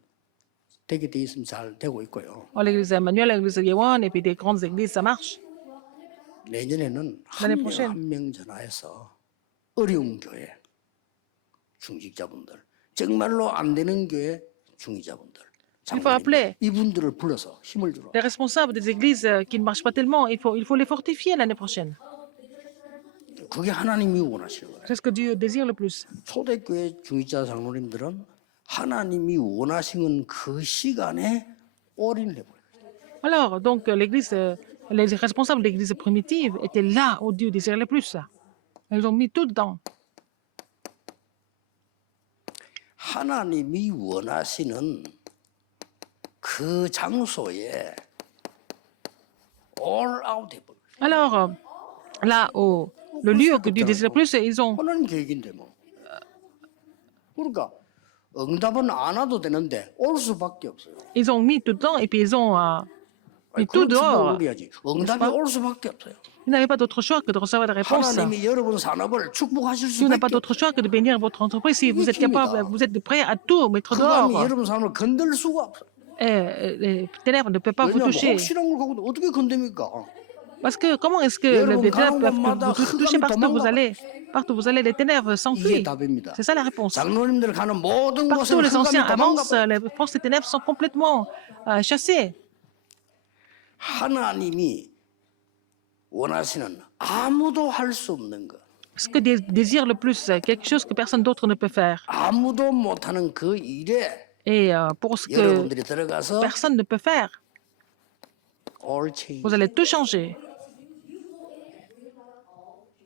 되게 돼 있으면 잘 되고 있고요. L'église Emmanuel, l'église Yewan, et puis des grandes églises, ça marche. 내년에는 L'année 한 명 prochaine. 한 명 전화해서 어려운 교회 중직자분들, 정말로 안 되는 교회 중직자분들, Il faut appeler 이분들을 불러서 힘을 주라. les responsables des églises qui ne marchent pas tellement. Il faut les fortifier l'année prochaine. 그게 하나님이 원하시는 거예요. C'est ce que Dieu désire le plus. 초대교회 중직자 장로님들은 하나님이 원하시는 그 시간에 올인을 해버려요. Alors, donc, les responsables de l'église primitive étaient là où Dieu désirait le plus. Ils ont mis tout dedans. 하나님이 원하시는 그 장소에 all out 해버려요. Alors, là où le lieu que Dieu désire le plus, ils ont 하나님 계획인데 뭐. 그러니까 응답은 안 와도 되는데 올 수밖에 없어요. mis tout dedans et puis ils ont mis tout 그런 축복을 dehors. 우리야지. 응답이 올 수밖에 없어요. Ils n'avaient pas d'autre choix que de recevoir des réponses. 하나님이 여러분 산업을 축복하실 Dieu n'a pas 수밖에 d'autre choix que de bénir votre entreprise. Si vous êtes capable, vous êtes prêt à tout mettre 그감이 dehors. 여러분 산업을 건들 수가 없어요. Les ténèbres ne peuvent pas vous 왜냐하면 toucher. 혹시란 걸 갖고 어떻게 건듭니까? Parce que comment est-ce que les ténèbres peuvent vous toucher partout où vous allez? Partout où vous allez, les ténèbres 이게 s'enfuient. 답입니다. C'est ça la réponse. 장로님들 가는 모든 Partout 곳에 où les anciens 흑암이 도망가. avancent, les forces des ténèbres sont complètement chassées. 하나님이 원하시는 아무도 할 수 없는 것, Ce que désire le plus, quelque chose que personne d'autre ne peut faire. 아무도 못하는 그 일에 Et pour ce que 여러분들이 들어가서 personne ne peut faire, all change. vous allez tout changer.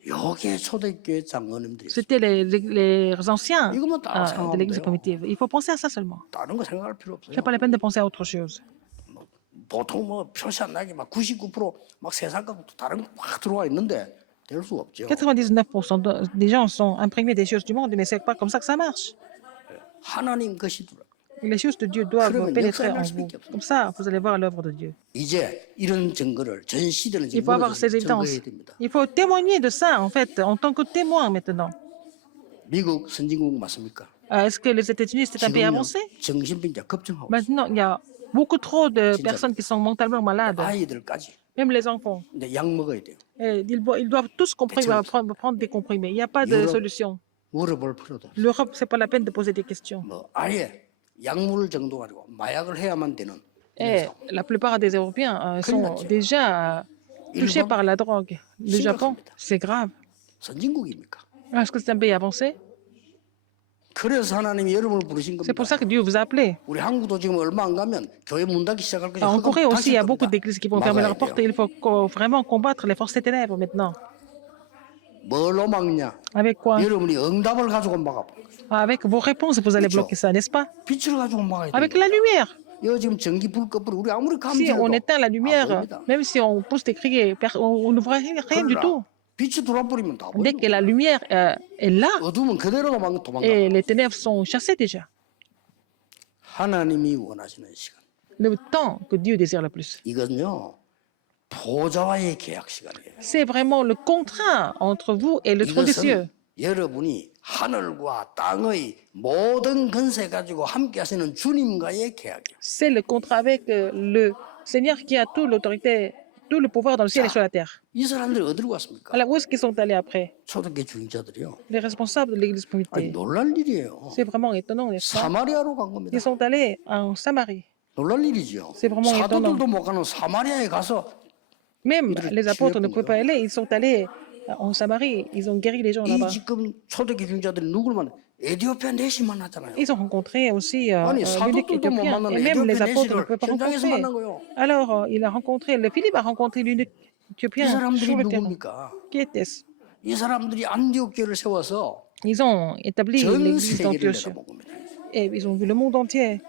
여기에 초대교회 장로님들이 C'était les anciens 이것만 딱 de l'église 생각하면 돼요. primitive. Il faut penser à ça seulement. 다른 거 생각할 필요 없어요. Ce n'est pas la peine de penser à autre chose. 보통 뭐 표시 안 나게 막 99%막 세상 갖고 다른 거 막 들어와 있는데 될 수 없죠. 99% des gens sont imprégnés des choses du monde, mais c'est pas comme ça que ça marche. 하나님 것이더라. Les choses de Dieu doivent 그러면 pénétrer en 역사할 vous. 수밖에 없어요. Comme ça, vous allez voir l'œuvre de Dieu. 이제 이런 증거를 전 시대는 Il faut avoir ces évidences. 증거해야 됩니다. Il faut témoigner de ça, en fait, en tant que témoin maintenant. 미국 선진국 맞습니까? Est-ce que les États-Unis, c'est un pays 지금요 avancé? 정신병자 급증하고 있어요. Maintenant, il y a beaucoup trop de personnes qui sont mentalement malades, 아이들까지. même les enfants. 근데 약 먹어야 돼요. Et ils doivent tous prendre des comprimés. Il n'y a pas de Europe. solution. 물어볼 필요도 없어요. L'Europe, c'est pas la peine de poser des questions. 뭐 아예 약물 정도 가지고 마약을 해야만 되는 Et la plupart des Européens sont déjà touchés par la drogue. Le Japon, c'est grave. 선진국입니까? Est-ce que c'est un pays avancé? 그래서 하나님이 여러분을 부르신 C'est 겁니다. pour ça que Dieu vous a appelé. 우리 한국도 지금 얼마 안 가면 교회 문 닫기 시작할 거니까 En Corée aussi, il y a beaucoup d'églises qui vont fermer 막아야 leurs portes. Il faut vraiment combattre les forces des ténèbres maintenant. 뭘로 막냐? Avec quoi? 여러분이 응답을 가지고 막아. Avec vos réponses, vous allez bloquer ça, n'est-ce pas? 빛을 가지고 막아야 돼. Avec la lumière. 이거 지금 전기 불 꺼버려. 우리 아무리 Si on 감지해도 éteint la 안 lumière, 보입니다. même si on pousse des cris, on ne voit rien du tout. 빛이 들어와버리면 다 Dès 보여. que la lumière est là, 어두우면 그대로 도망가. et les ténèbres sont chassées déjà. 하나님이 원하시는 시간. Le temps que Dieu désire le plus. 이건요 보좌와의 계약 시간이에요. C'est vraiment le contrat entre vous et le trône des cieux. 이것은 여러분이 하늘과 땅의 모든 권세 가지고 함께 하시는 주님과의 계약이에요. C'est le contrat avec le Seigneur qui a toute l'autorité, tout le pouvoir dans le ciel et sur la terre. 이 사람들이 어디로 갔습니까? Alors, où est-ce qu'ils sont allés après? 초대교회 중직자들이요. Les responsables de l'église 아니, primitive. 놀랄 일이에요. C'est vraiment étonnant, n'est-ce pas? 사마리아로 간 겁니다. Ils sont allés en Samarie. 놀랄 일이죠. C'est vraiment étonnant. 사도들도 못 가는 사마리아에 가서 Même Ils les apôtres ne tuaient pouvaient pas aller. Ils sont allés en Samarie. Ils ont guéri les gens 이 là-bas. 지금 초대교회 중직자들이 누구를 만나? 에디오피아 내시 만났잖아요. Ils ont rencontré aussi 아니 l'unique 사도들도 못 éthiopien. 만나는 Et même les 에디오피아 apôtres ne 내시를 pouvaient pas 현장에서 rencontrer. 만난 거예요. Alors, il a rencontré, le Philippe a rencontré l'unique 이 éthiopien 사람들이 sur le terrain. 누굽니까? Qui était-ce? 이 사람들이 안디옥 교회를 세워서 Ils ont établi 전 l'église 세계를 d'Antioche. 내다본 겁니다. Et ils ont vu le monde entier.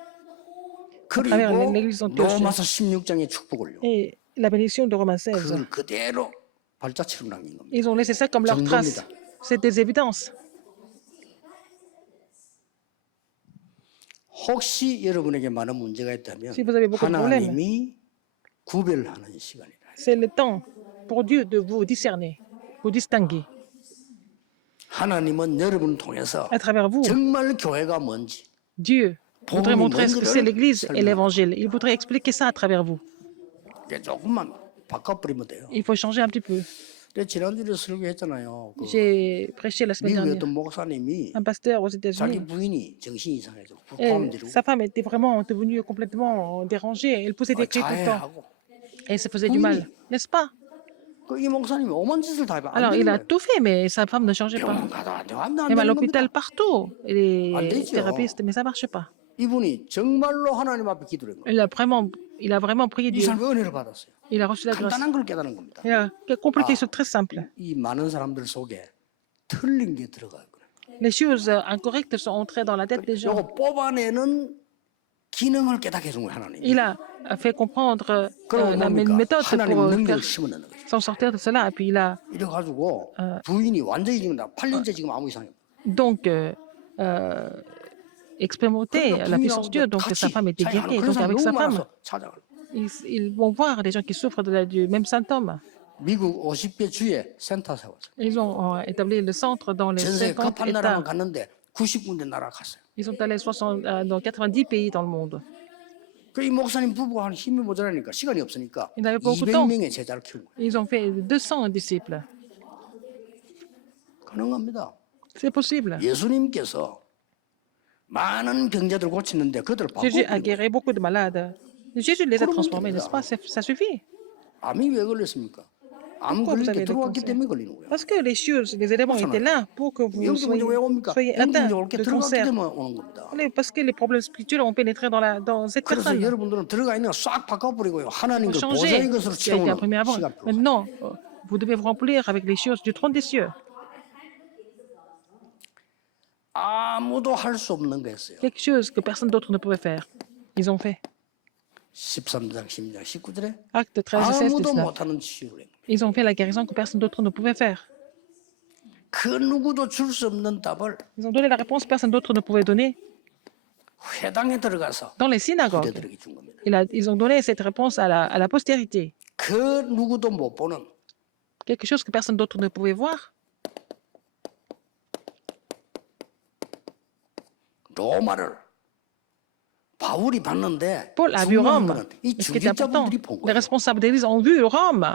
그리고 l'église d'Antioche. 로마서 16장의 축복을요. Et la bénédiction de Romains 16. 그걸 그대로 발자취로 남긴 겁니다. Ils ont laissé ça comme leur trace. 정보입니다. C'est des évidences. 혹시 여러분에게 많은 문제가 있다면 Si vous avez beaucoup de problèmes. 하나님이 구별하는 시간이다. C'est le temps pour Dieu de vous discerner, vous distinguer 하나님은 여러분을 통해서 à travers vous. 정말 교회가 뭔지 Dieu voudrait 복음이 montrer ce que c'est 뭔지를 l'Église et 설명하는 l'Évangile. Il voudrait expliquer ça à travers vous. 게 조금만 바꿔버리면 돼요. Il faut changer un petit peu. 근데 지난주에 설교했잖아요. 그 J'ai prêché la semaine 미국의 dernière. 어떤 목사님이 Un pasteur aux 자기 États-Unis. 부인이 정신이 이상해서 Et 포함 지르고 sa femme était vraiment devenue complètement dérangée. Elle posait des cris tout le temps. 자해하고 Et elle se faisait du mal. N'est-ce pas? 이 목사님이 오만 짓을 다 해봐 안 Alors, il 되는 a 거예요. tout fait, mais sa femme ne changeait pas. 병원 가도 안 되고 안 Même à 되는 l'hôpital, 겁니다. partout. Et 안 les 되죠. thérapeutes, mais ça ne marche pas. 이분이 정말로 하나님 앞에 기도를 한 거예요. Il a vraiment prié 이 Dieu. 사람이 은혜를 받았어요. Il a reçu la grâce. 간단한 걸 깨달은 겁니다. Il a compris quelque chose de très simple. 이 많은 사람들 속에 틀린 게 들어가요. Les choses incorrectes sont entrées dans la tête des gens. 요거 뽑아내는 기능을 깨닫게 해준 거예요, 하나님. Il a fait comprendre 그럼 la 뭡니까? méthode 하나님 pour 능력을 심어넣는 거죠. s'en sortir de cela. Et puis il a 이래가지고 부인이 완전히 지금 8년째 지금 아무 이상이 없어요. donc expérimenté la puissance de Dieu. Donc sa femme était guérie. Donc avec sa femme, 찾아가요. ils vont voir les gens qui souffrent du même symptôme. 미국 50개 주에 센터 세웠어요. Ils ont établi le centre dans les 전 세계 50 급한 나라만 États. 갔는데 90군데 나라 갔어요. Ils sont allés dans 90 pays dans le monde. 이 목사님 부부가 한 힘이 모자라니까 시간이 없으니까 Il n'avait pas beaucoup de temps. 200명의 제자를 키운 거예요. Ils ont fait 200 disciples. 가능합니다. C'est possible. 예수님께서 많은 병자들 고치는데 그들을 Jésus a 바꾸고 guéri beaucoup de malades. Jésus les a transformés, n'est-ce pas? Ça suffit. 암이 왜 걸렸습니까? 암 Pourquoi vous 걸릴 때 avez le 들어왔기 cancer? 때문에 걸리는 거예요. Parce que les choses, les éléments étaient là pour que vous 영적 문제 왜 옵니까? soyez 영적 atteints 문제 올게 de 들어갔기 cancer. 때문에 오는 겁니다. Parce que les problèmes spirituels ont pénétré dans cette 그래서 personne. 여러분들은 들어가 있는 거 싹 바꿔버리고요. 하나님 Pour 그 changer 보좌의 것으로 ce qui a été 채우는 imprimé avant. 시간 필요. Maintenant, vous devez vous remplir avec les choses du trône des cieux. 아무도 할 수 없는 거였어요. Quelque chose que personne d'autre ne pouvait faire. Ils ont fait. 13장, 16장, 19절에 Acte 13, 16, 아무도 19. 못하는 치유를 한 거예요. Ils ont fait la guérison que personne d'autre ne pouvait faire. 그 누구도 줄 수 없는 답을 Ils ont donné la réponse que personne d'autre ne pouvait donner 회당에 들어가서 dans les synagogues. 후대들에게 준 겁니다. Ils ont donné cette réponse à la postérité. 그 누구도 못 보는 Quelque chose que personne d'autre ne pouvait voir. 로마를 바울이 봤는데 Paul a vu 중요한 Rome. 거는 이 Et ce qui est important, 중직자분들이 본 les 거예요. responsables d'église ont vu Rome.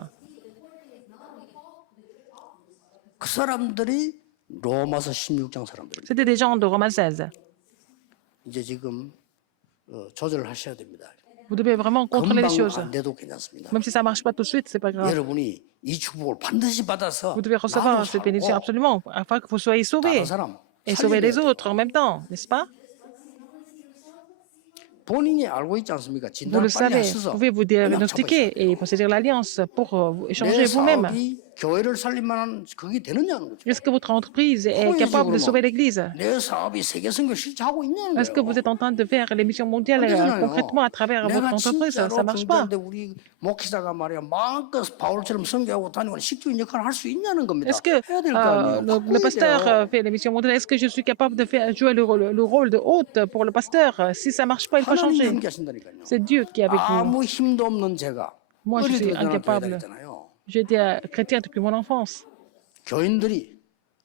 그 사람들이 로마서 16장 사람들입니다. C'était des gens de Romains 16. 이제 지금 조절하셔야 됩니다. Vous devez vraiment contrôler les 금방 choses. 안 돼도 괜찮습니다. Même si ça ne marche pas tout de suite, c'est pas grave. 여러분이 이 축복을 반드시 받아서 Vous devez recevoir cette bénédiction absolument afin que vous soyez sauvés 다른 사람 et sauver les 살려야 돼요. autres en même temps, n'est-ce pas? 본인이 알고 있지 않습니까? Vous 진단을 le 빨리 savez, 하셔서 vous pouvez vous 그냥 diagnostiquer 쳐보셔야 돼요. et posséder l'alliance pour échanger 내 vous-même. 사업이 교회를 살릴 만한 그게 되느냐는 거죠. Est-ce que votre entreprise est capable de sauver l'Église? 내 사업이 세계 선교 실제하고 있냐는 Est-ce que 거예요. vous êtes en train de faire les missions mondiales concrètement à travers votre 내가 entreprise? Ça ne 진짜로 marche pas. 경제인데 우리 목회자가 말이야 마음껏 바울처럼 선교하고 다니고 식주인 역할을 할 수 있냐는 겁니다. Est-ce que 해야 될 거 아니에요. le pasteur 바꿔야 돼요. fait les missions mondiales? Est-ce que je suis capable de jouer le rôle de hôte pour le pasteur? Si ça ne marche pas, il faut 하나님이 changer. 함께 하신다니까요. C'est Dieu qui est avec vous. 아무 힘도 없는 제가 Moi, je suis 어릴 때부터 교회 incapable. 다녔잖아요. J'étais chrétien depuis mon enfance. 교인들이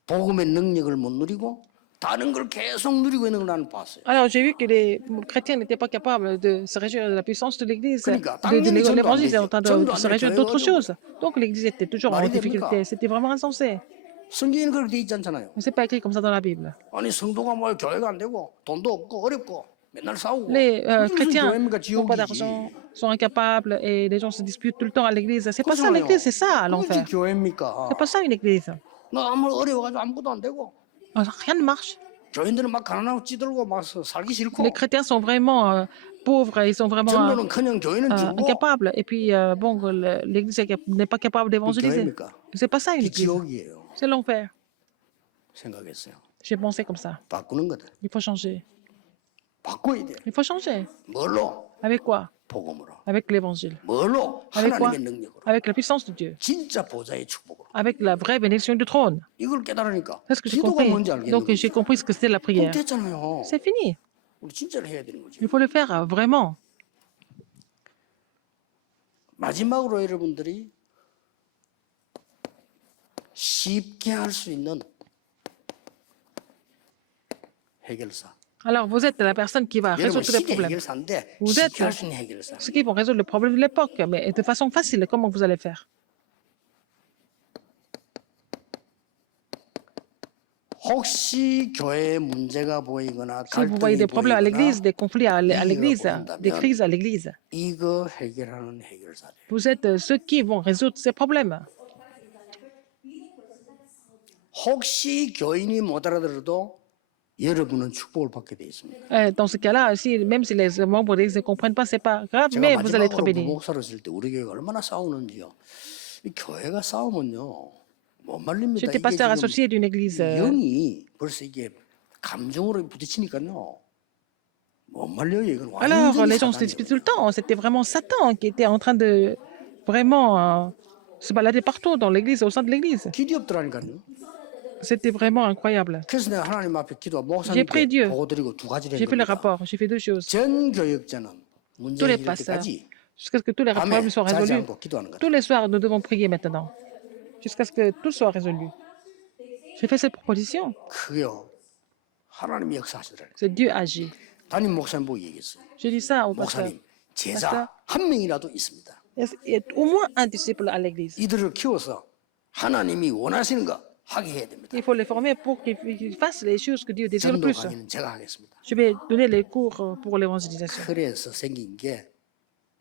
복음의 능력을 못 누리고 다른 걸 계속 누리고 있는 걸 나는 봤어요. Alors, j'ai vu que les chrétiens n'étaient pas capables de se réjouir de la puissance de l'Église, 그러니까 de 당연히 전도 안 l'Évangile, ils étaient en 되죠. train 전도 de 안 se réjouir 되죠. d'autres 어려운 choses. Donc, l'Église était toujours en 말이 difficulté. 됩니까? C'était vraiment insensé. 성경에는 그렇게 돼 있지 않잖아요. Mais ce n'est pas écrit comme ça dans la Bible. 아니 성도가 뭐 교회가 안 되고 돈도 없고 어렵고 맨날 싸우고 Les 무슨 chrétiens 교회입니까? n'ont pas 지옥이지. d'argent, sont incapables et les gens se disputent tout le temps à l'Église. C'est pas ça 그렇잖아요. l'Église, c'est ça 그것이 l'enfer. 교회입니까? C'est pas ça une Église. 너 아무 어려워가지고 아무것도 안 되고 Rien ne marche. 교인들은 막 가난하고 찌들고 막 살기 싫고 Les chrétiens sont vraiment pauvres, ils sont vraiment 전도는 그냥 교회는 죽고 incapables. Et puis, bon, l'Église n'est pas capable d'évangéliser. 교회입니까? C'est pas ça une 이 Église. 지옥이에요. C'est l'enfer. 생각했어요. J'ai pensé comme ça. 바꾸는 거다. Il faut changer. 바꿔야 돼. Il faut changer. 뭘로? Avec quoi? 복음으로. Avec l'évangile. 뭘로? Avec quoi? 하나님의 능력으로. Avec la puissance de Dieu. 진짜 보좌의 축복으로. Avec la vraie bénédiction du trône. 이걸 깨달으니까 C'est ce que j'ai 기도가 compris. 뭔지 알겠는 Donc, 거죠. j'ai compris ce que c'était la 그럼 prière. 됐잖아요. C'est fini. 우리 진짜로 해야 되는 거죠. Il faut le faire vraiment. 마지막으로 여러분들이 쉽게 할 수 있는 해결사. Alors, vous êtes la personne qui va 여러분 résoudre tous les 시대 problèmes. 해결사인데 Vous 쉽게 êtes 할 수 있는 해결사. ceux qui vont résoudre le problème de l'époque, mais de façon facile. Comment vous allez faire? 혹시 교회에 문제가 보이거나 Si vous voyez 갈등이 des problèmes à l'église, 보이거나 des conflits à l'église, 보인다면 des crises à l'église, 이거 해결하는 해결사래. vous êtes ceux qui vont résoudre ces problèmes. 혹시 교인이 못 알아들어도 여러분은 축복을 받게 돼 있습니다. Dans ce cas-là, même si les membres de l'église ne comprennent pas, c'est pas grave, 제가 mais vous allez être 마지막으로 bénis. 부목사로 있을 때 우리 교회가 얼마나 싸우는지요. 이 교회가 싸우면요 못 말립니다. J'étais 이게 pasteur 지금 associé d'une église. 영이 벌써 이게 감정으로 부딪히니까요 못 말려요. 이건 Alors, 완전히 les gens se 사단이에요. disputaient tout le temps. C'était vraiment Satan qui était en train de vraiment se balader partout dans l'église, au sein de l'église. 길이 없더라니까요. C'était vraiment incroyable. 그래서 내가 하나님 앞에 기도 J'ai prié 목사님께 Dieu. 보고드리고 두 가지를 J'ai 한 fait le 겁니다. rapport, j'ai fait deux choses. 전 교역자는 문제 Tous les 해결 pasteurs, 때까지 jusqu'à ce que tous les 밤에 problèmes soient 자지 résolus. 않고 기도하는 거다. Tous les soirs, nous devons prier maintenant, jusqu'à ce que tout soit résolu. J'ai fait cette proposition. 그게요 하나님이 역사하시더라고요. C'est Dieu agit. 담임 목사님 보고 얘기했어요. Je dis ça au pasteur. 목사님 제자 한 명이라도 있습니다. Il y a au moins un disciple à l'église. 이들을 키워서 하나님이 원하시는 거 하게 해야 됩니다. Il faut les former pour qu'ils fassent les choses que Dieu désire le 전도 plus. 강의는 제가 하겠습니다. Je vais donner les cours pour l'évangélisation. 그래서 생긴 게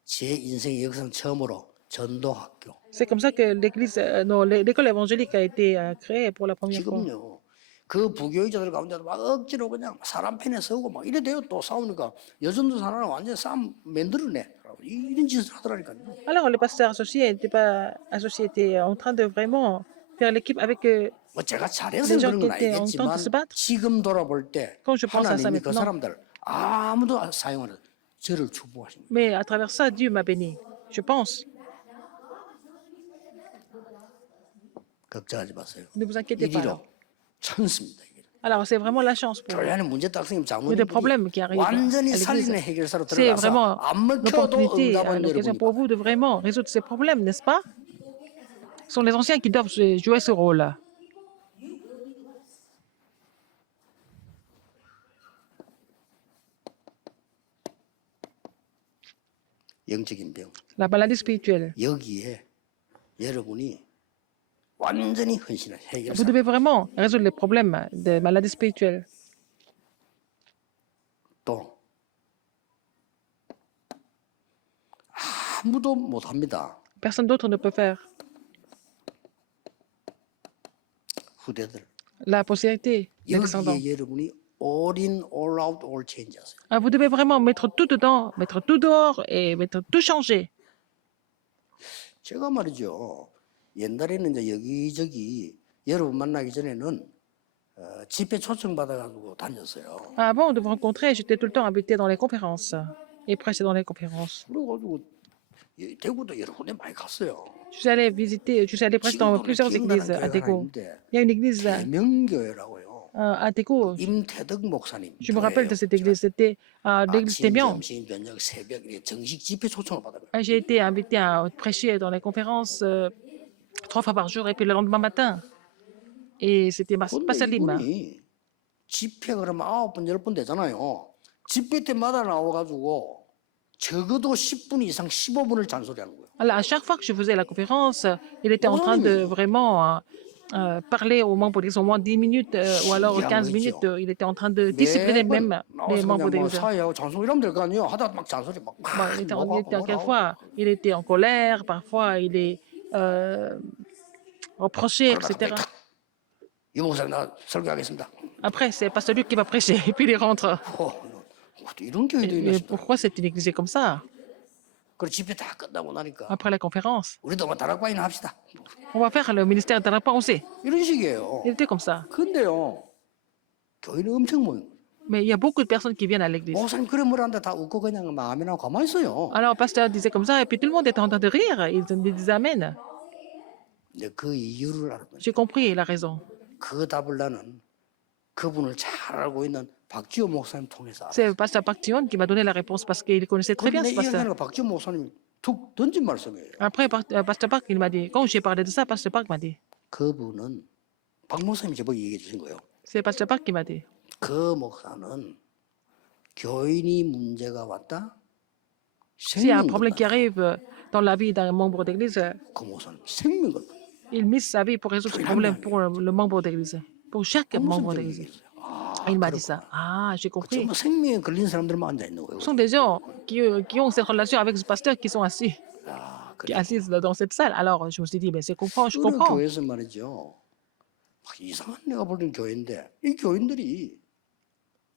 제 인생의 역사상 처음으로 전도학교. C'est comme ça que l'église, non, l'école évangélique a été créée pour la première fois. 지금요. 그 부교육자들 가운데도 막 억지로 그냥 사람 편에 서고 막 이래대요. 또 싸우니까 여전도 사람은 완전 싸움 만들어내. 이런 짓을 하더라니까요. Alors, le pasteur associé n'était pas associé, était en train de vraiment faire l'équipe avec 뭐 제가 잘해서 les gens 그런 qui 건 étaient en train de 알겠지만 se battre. 지금 돌아볼 때 Quand je pense à ça 하나님이 그 maintenant. 사람들 아무도 사용하는 저를 축복하신 거예요. Mais à travers ça, Dieu m'a béni. Je pense. 걱정하지 마세요. Ne vous inquiétez pas. 이리로 Alors, 천수입니다. 이게. alors c'est vraiment la chance pour vous. 교회 안에 문제 딱 생기면 Mais des problèmes qui 장로님들이 arrivent à 완전히 l'église, 살리는 해결사로 c'est 들어가서 vraiment 안 먹혀도 l'opportunité, 응답은 l'occasion pour 여러분이 vous de vraiment résoudre ces problèmes, n'est-ce pas? Ce sont les anciens qui doivent jouer ce rôle. 영적인 병. La maladie spirituelle. 여기에 여러분이 완전히 헌신한 Vous 해결사. devez vraiment résoudre les problèmes des maladies spirituelles. 또 아무도 못합니다. Personne d'autre ne peut faire. 후대들. La postérité, les descendants. 여기에 여러분이 all in, all out, all change 하세요. Vous devez vraiment mettre tout dedans, mettre tout dehors et mettre tout changer. 제가 말이죠. 옛날에는 이제 여기저기 여러분 만나기 전에는 집회 초청 받아가지고 다녔어요. Avant de vous rencontrer, j'étais tout le temps invité dans les conférences et prêché dans les conférences. 그래가지고 대구도 여러 군데 많이 갔어요. Je suis allé visiter, je suis allé prêcher dans 지금도 plusieurs églises 기억나는 à 교회가 하나 Daegu. 있는데 Il y a une église 대명교회라고요. à Daegu. 임태덕 목사님. Je me rappelle de cette église. C'était l'église 아침, Témian. 점심, 저녁, 새벽 이렇게 정식 집회 초청을 받아요. J'ai été invité à prêcher dans les conférences 3 fois par jour et puis le lendemain matin. Et c'était 근데 Passalim. 이분이 집회 그러면 9번, 10번 되잖아요. 집회 때마다 나와가지고 적어도 10분 이상 15분을 잔소리하는 거예요. Alors, à chaque fois que je faisais la conférence, il était en train de vraiment parler aux membres d'église au moins 10 minutes ou alors 15 minutes. Il était en train de discipliner même les membres 뭐 d'église. 사회하고 잔소리 이러면 될 거 아니에요. 하다가 막 잔소리 막 Bon, il était quelquefois, il était en colère, parfois il est reproché, etc. 이 목사님 나 설교하겠습니다. Après, c'est pas celui qui va prêcher, et puis il rentre. 이런 교회도 Mais 있나 싶다. pourquoi c'est une église comme ça? 그리고 집회 다 끝나고 나니까 Après la conférence, 우리도 뭐 다락방이나 합시다. on va faire le ministère de la aussi. 이런 식이에요. Il était comme ça. 근데요, 교회는 엄청 모여. Mais il y a beaucoup de personnes qui viennent à l'église. 목사님 그래 뭐란다 다 웃고 그냥 마음이나 가만히 있어요. Alors, le pasteur disait comme ça, et puis tout le monde était en train de rire. Ils disaient Amen. 근데 그 이유를 알면 J'ai compris la raison. 그 답을 나는 그분을 잘 알고 있는 박지호 목사님 통해서 알았어요. C'est le pasteur Park Ji-won qui m'a donné la réponse parce qu'il connaissait très bien 근데 ce 이 pasteur. 얘기하는 거 박지호 목사님이 툭 던진 말씀이에요. Après, pasteur Park, il m'a dit, quand j'ai parlé de ça, pasteur Park m'a dit. 그분은 박 목사님이 저보고 얘기해 주신 거예요. C'est pasteur Park qui m'a dit. 그 목사는 교인이 문제가 왔다. S'il y a un 생명 problème qui arrive dans la vie d'un membre d'église, 그 목사님 생명 걸. il mise sa vie pour résoudre ce problème pour le membre d'église, pour chaque 그 membre 목사님 d'église. 얘기했어요. 아, Il m'a dit ça. 그렇구나. Ah, j'ai compris. 정말 생명에 걸린 사람들만 앉아 있는 거예요. Ce sont des gens qui ont cette relation avec ce pasteur qui sont assis, 아, qui 그래. assisent dans cette salle. Alors, je me suis dit, mais je comprends. 어느 교회에서 말이죠. 막 이상한 내가 보는 교회인데 이 교인들이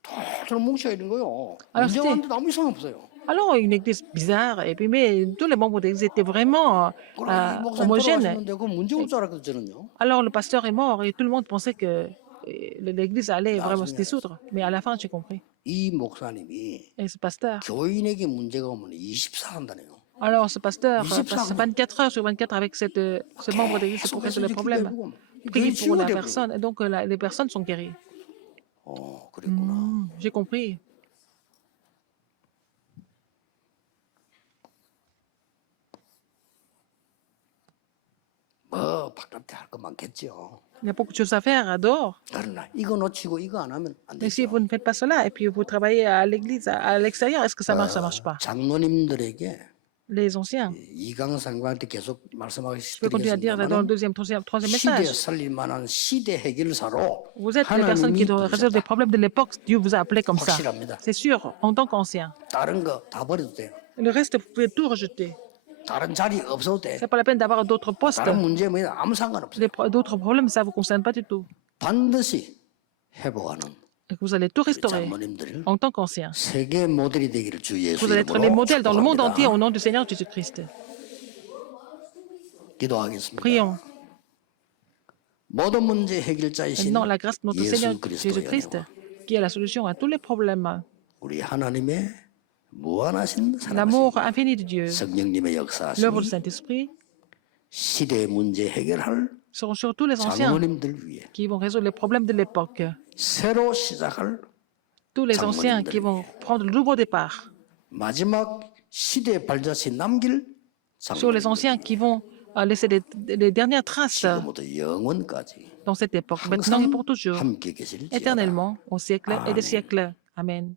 다 뭉쳐 있는 거예요. Alors, 문제 c'était- 왔는데 아무 이상 없어요. Alors, une église bizarre, et puis, mais tous les membres d'église étaient vraiment 그러나 이 목사님 homogènes. 돌아가셨는데 그 문제 없을 줄 알았거든요, 저는요. Alors, le pasteur est mort et tout le monde pensait que l'église allait vraiment se 나중에 dissoudre. Mais à la fin, j'ai compris. 이 목사님이 Et ce pasteur, 교인에게 문제가 오면 24 한다네요. alors ce pasteur 24 passe 24 heures sur 24 avec ce membre d'église pour résoudre les problèmes. Il prie pour la personne, et donc les personnes sont guéries. 그랬구나. J'ai compris. 뭐 바깥에 할 거 많겠죠. Il y a beaucoup de choses à faire dehors. 그러나 이거 놓치고 이거 안 하면 안 Mais si 되죠. vous ne faites pas cela et puis vous travaillez à l'église, à l'extérieur, est-ce que ça marche? Ça marche pas. 장로님들에게 Les anciens, 이강상관한테 계속 je vais continuer à dire dans le 말씀하시겠습니다만 deuxième, troisième 시대 message. 살릴 만한 시대 해결사로 Vous êtes les personnes qui doivent résoudre les problèmes de l'époque. Dieu vous a appelé comme ça. 확실합니다. C'est sûr, en tant qu'ancien. 다른 거 다 버려도 돼요. Le reste, vous pouvez tout rejeter. 다른 자리 없어도 돼. C'est pas la peine d'avoir d'autres postes. 다른 문제 뭐 아무 상관없어요. D'autres problèmes, ça ne vous concerne pas du tout. 반드시 회복하는 Et que vous allez tout 우리 restaurer 장모님들 en tant qu'ancien. 세계 모델이 되기를 주 예수 Vous allez être les 이름으로 modèles dans le monde entier 축복합니다. au nom du Seigneur Jésus-Christ. 기도하겠습니다. Prions. 모든 문제 해결자이신 Maintenant, la grâce de notre Seigneur 예수 그리스도의 Jésus-Christ, 은혜와 qui est la solution à tous les problèmes, 우리 하나님의 무한하신 l'amour 사랑하심 infini de Dieu, 성령님의 역사하심이 l'œuvre du Saint-Esprit, 시대의 문제 해결할 seront sur tous les anciens 장로님들 위해 qui vont résoudre les problèmes de l'époque. 새로 시작할 Tous les anciens qui vont prendre le nouveau départ. 마지막 시대의 발자취 남길 Sur les anciens qui vont laisser les dernières traces 지금부터 영원까지 dans cette époque, maintenant et pour toujours, 함께 계실지어다. éternellement, au siècle et des siècles. Amen.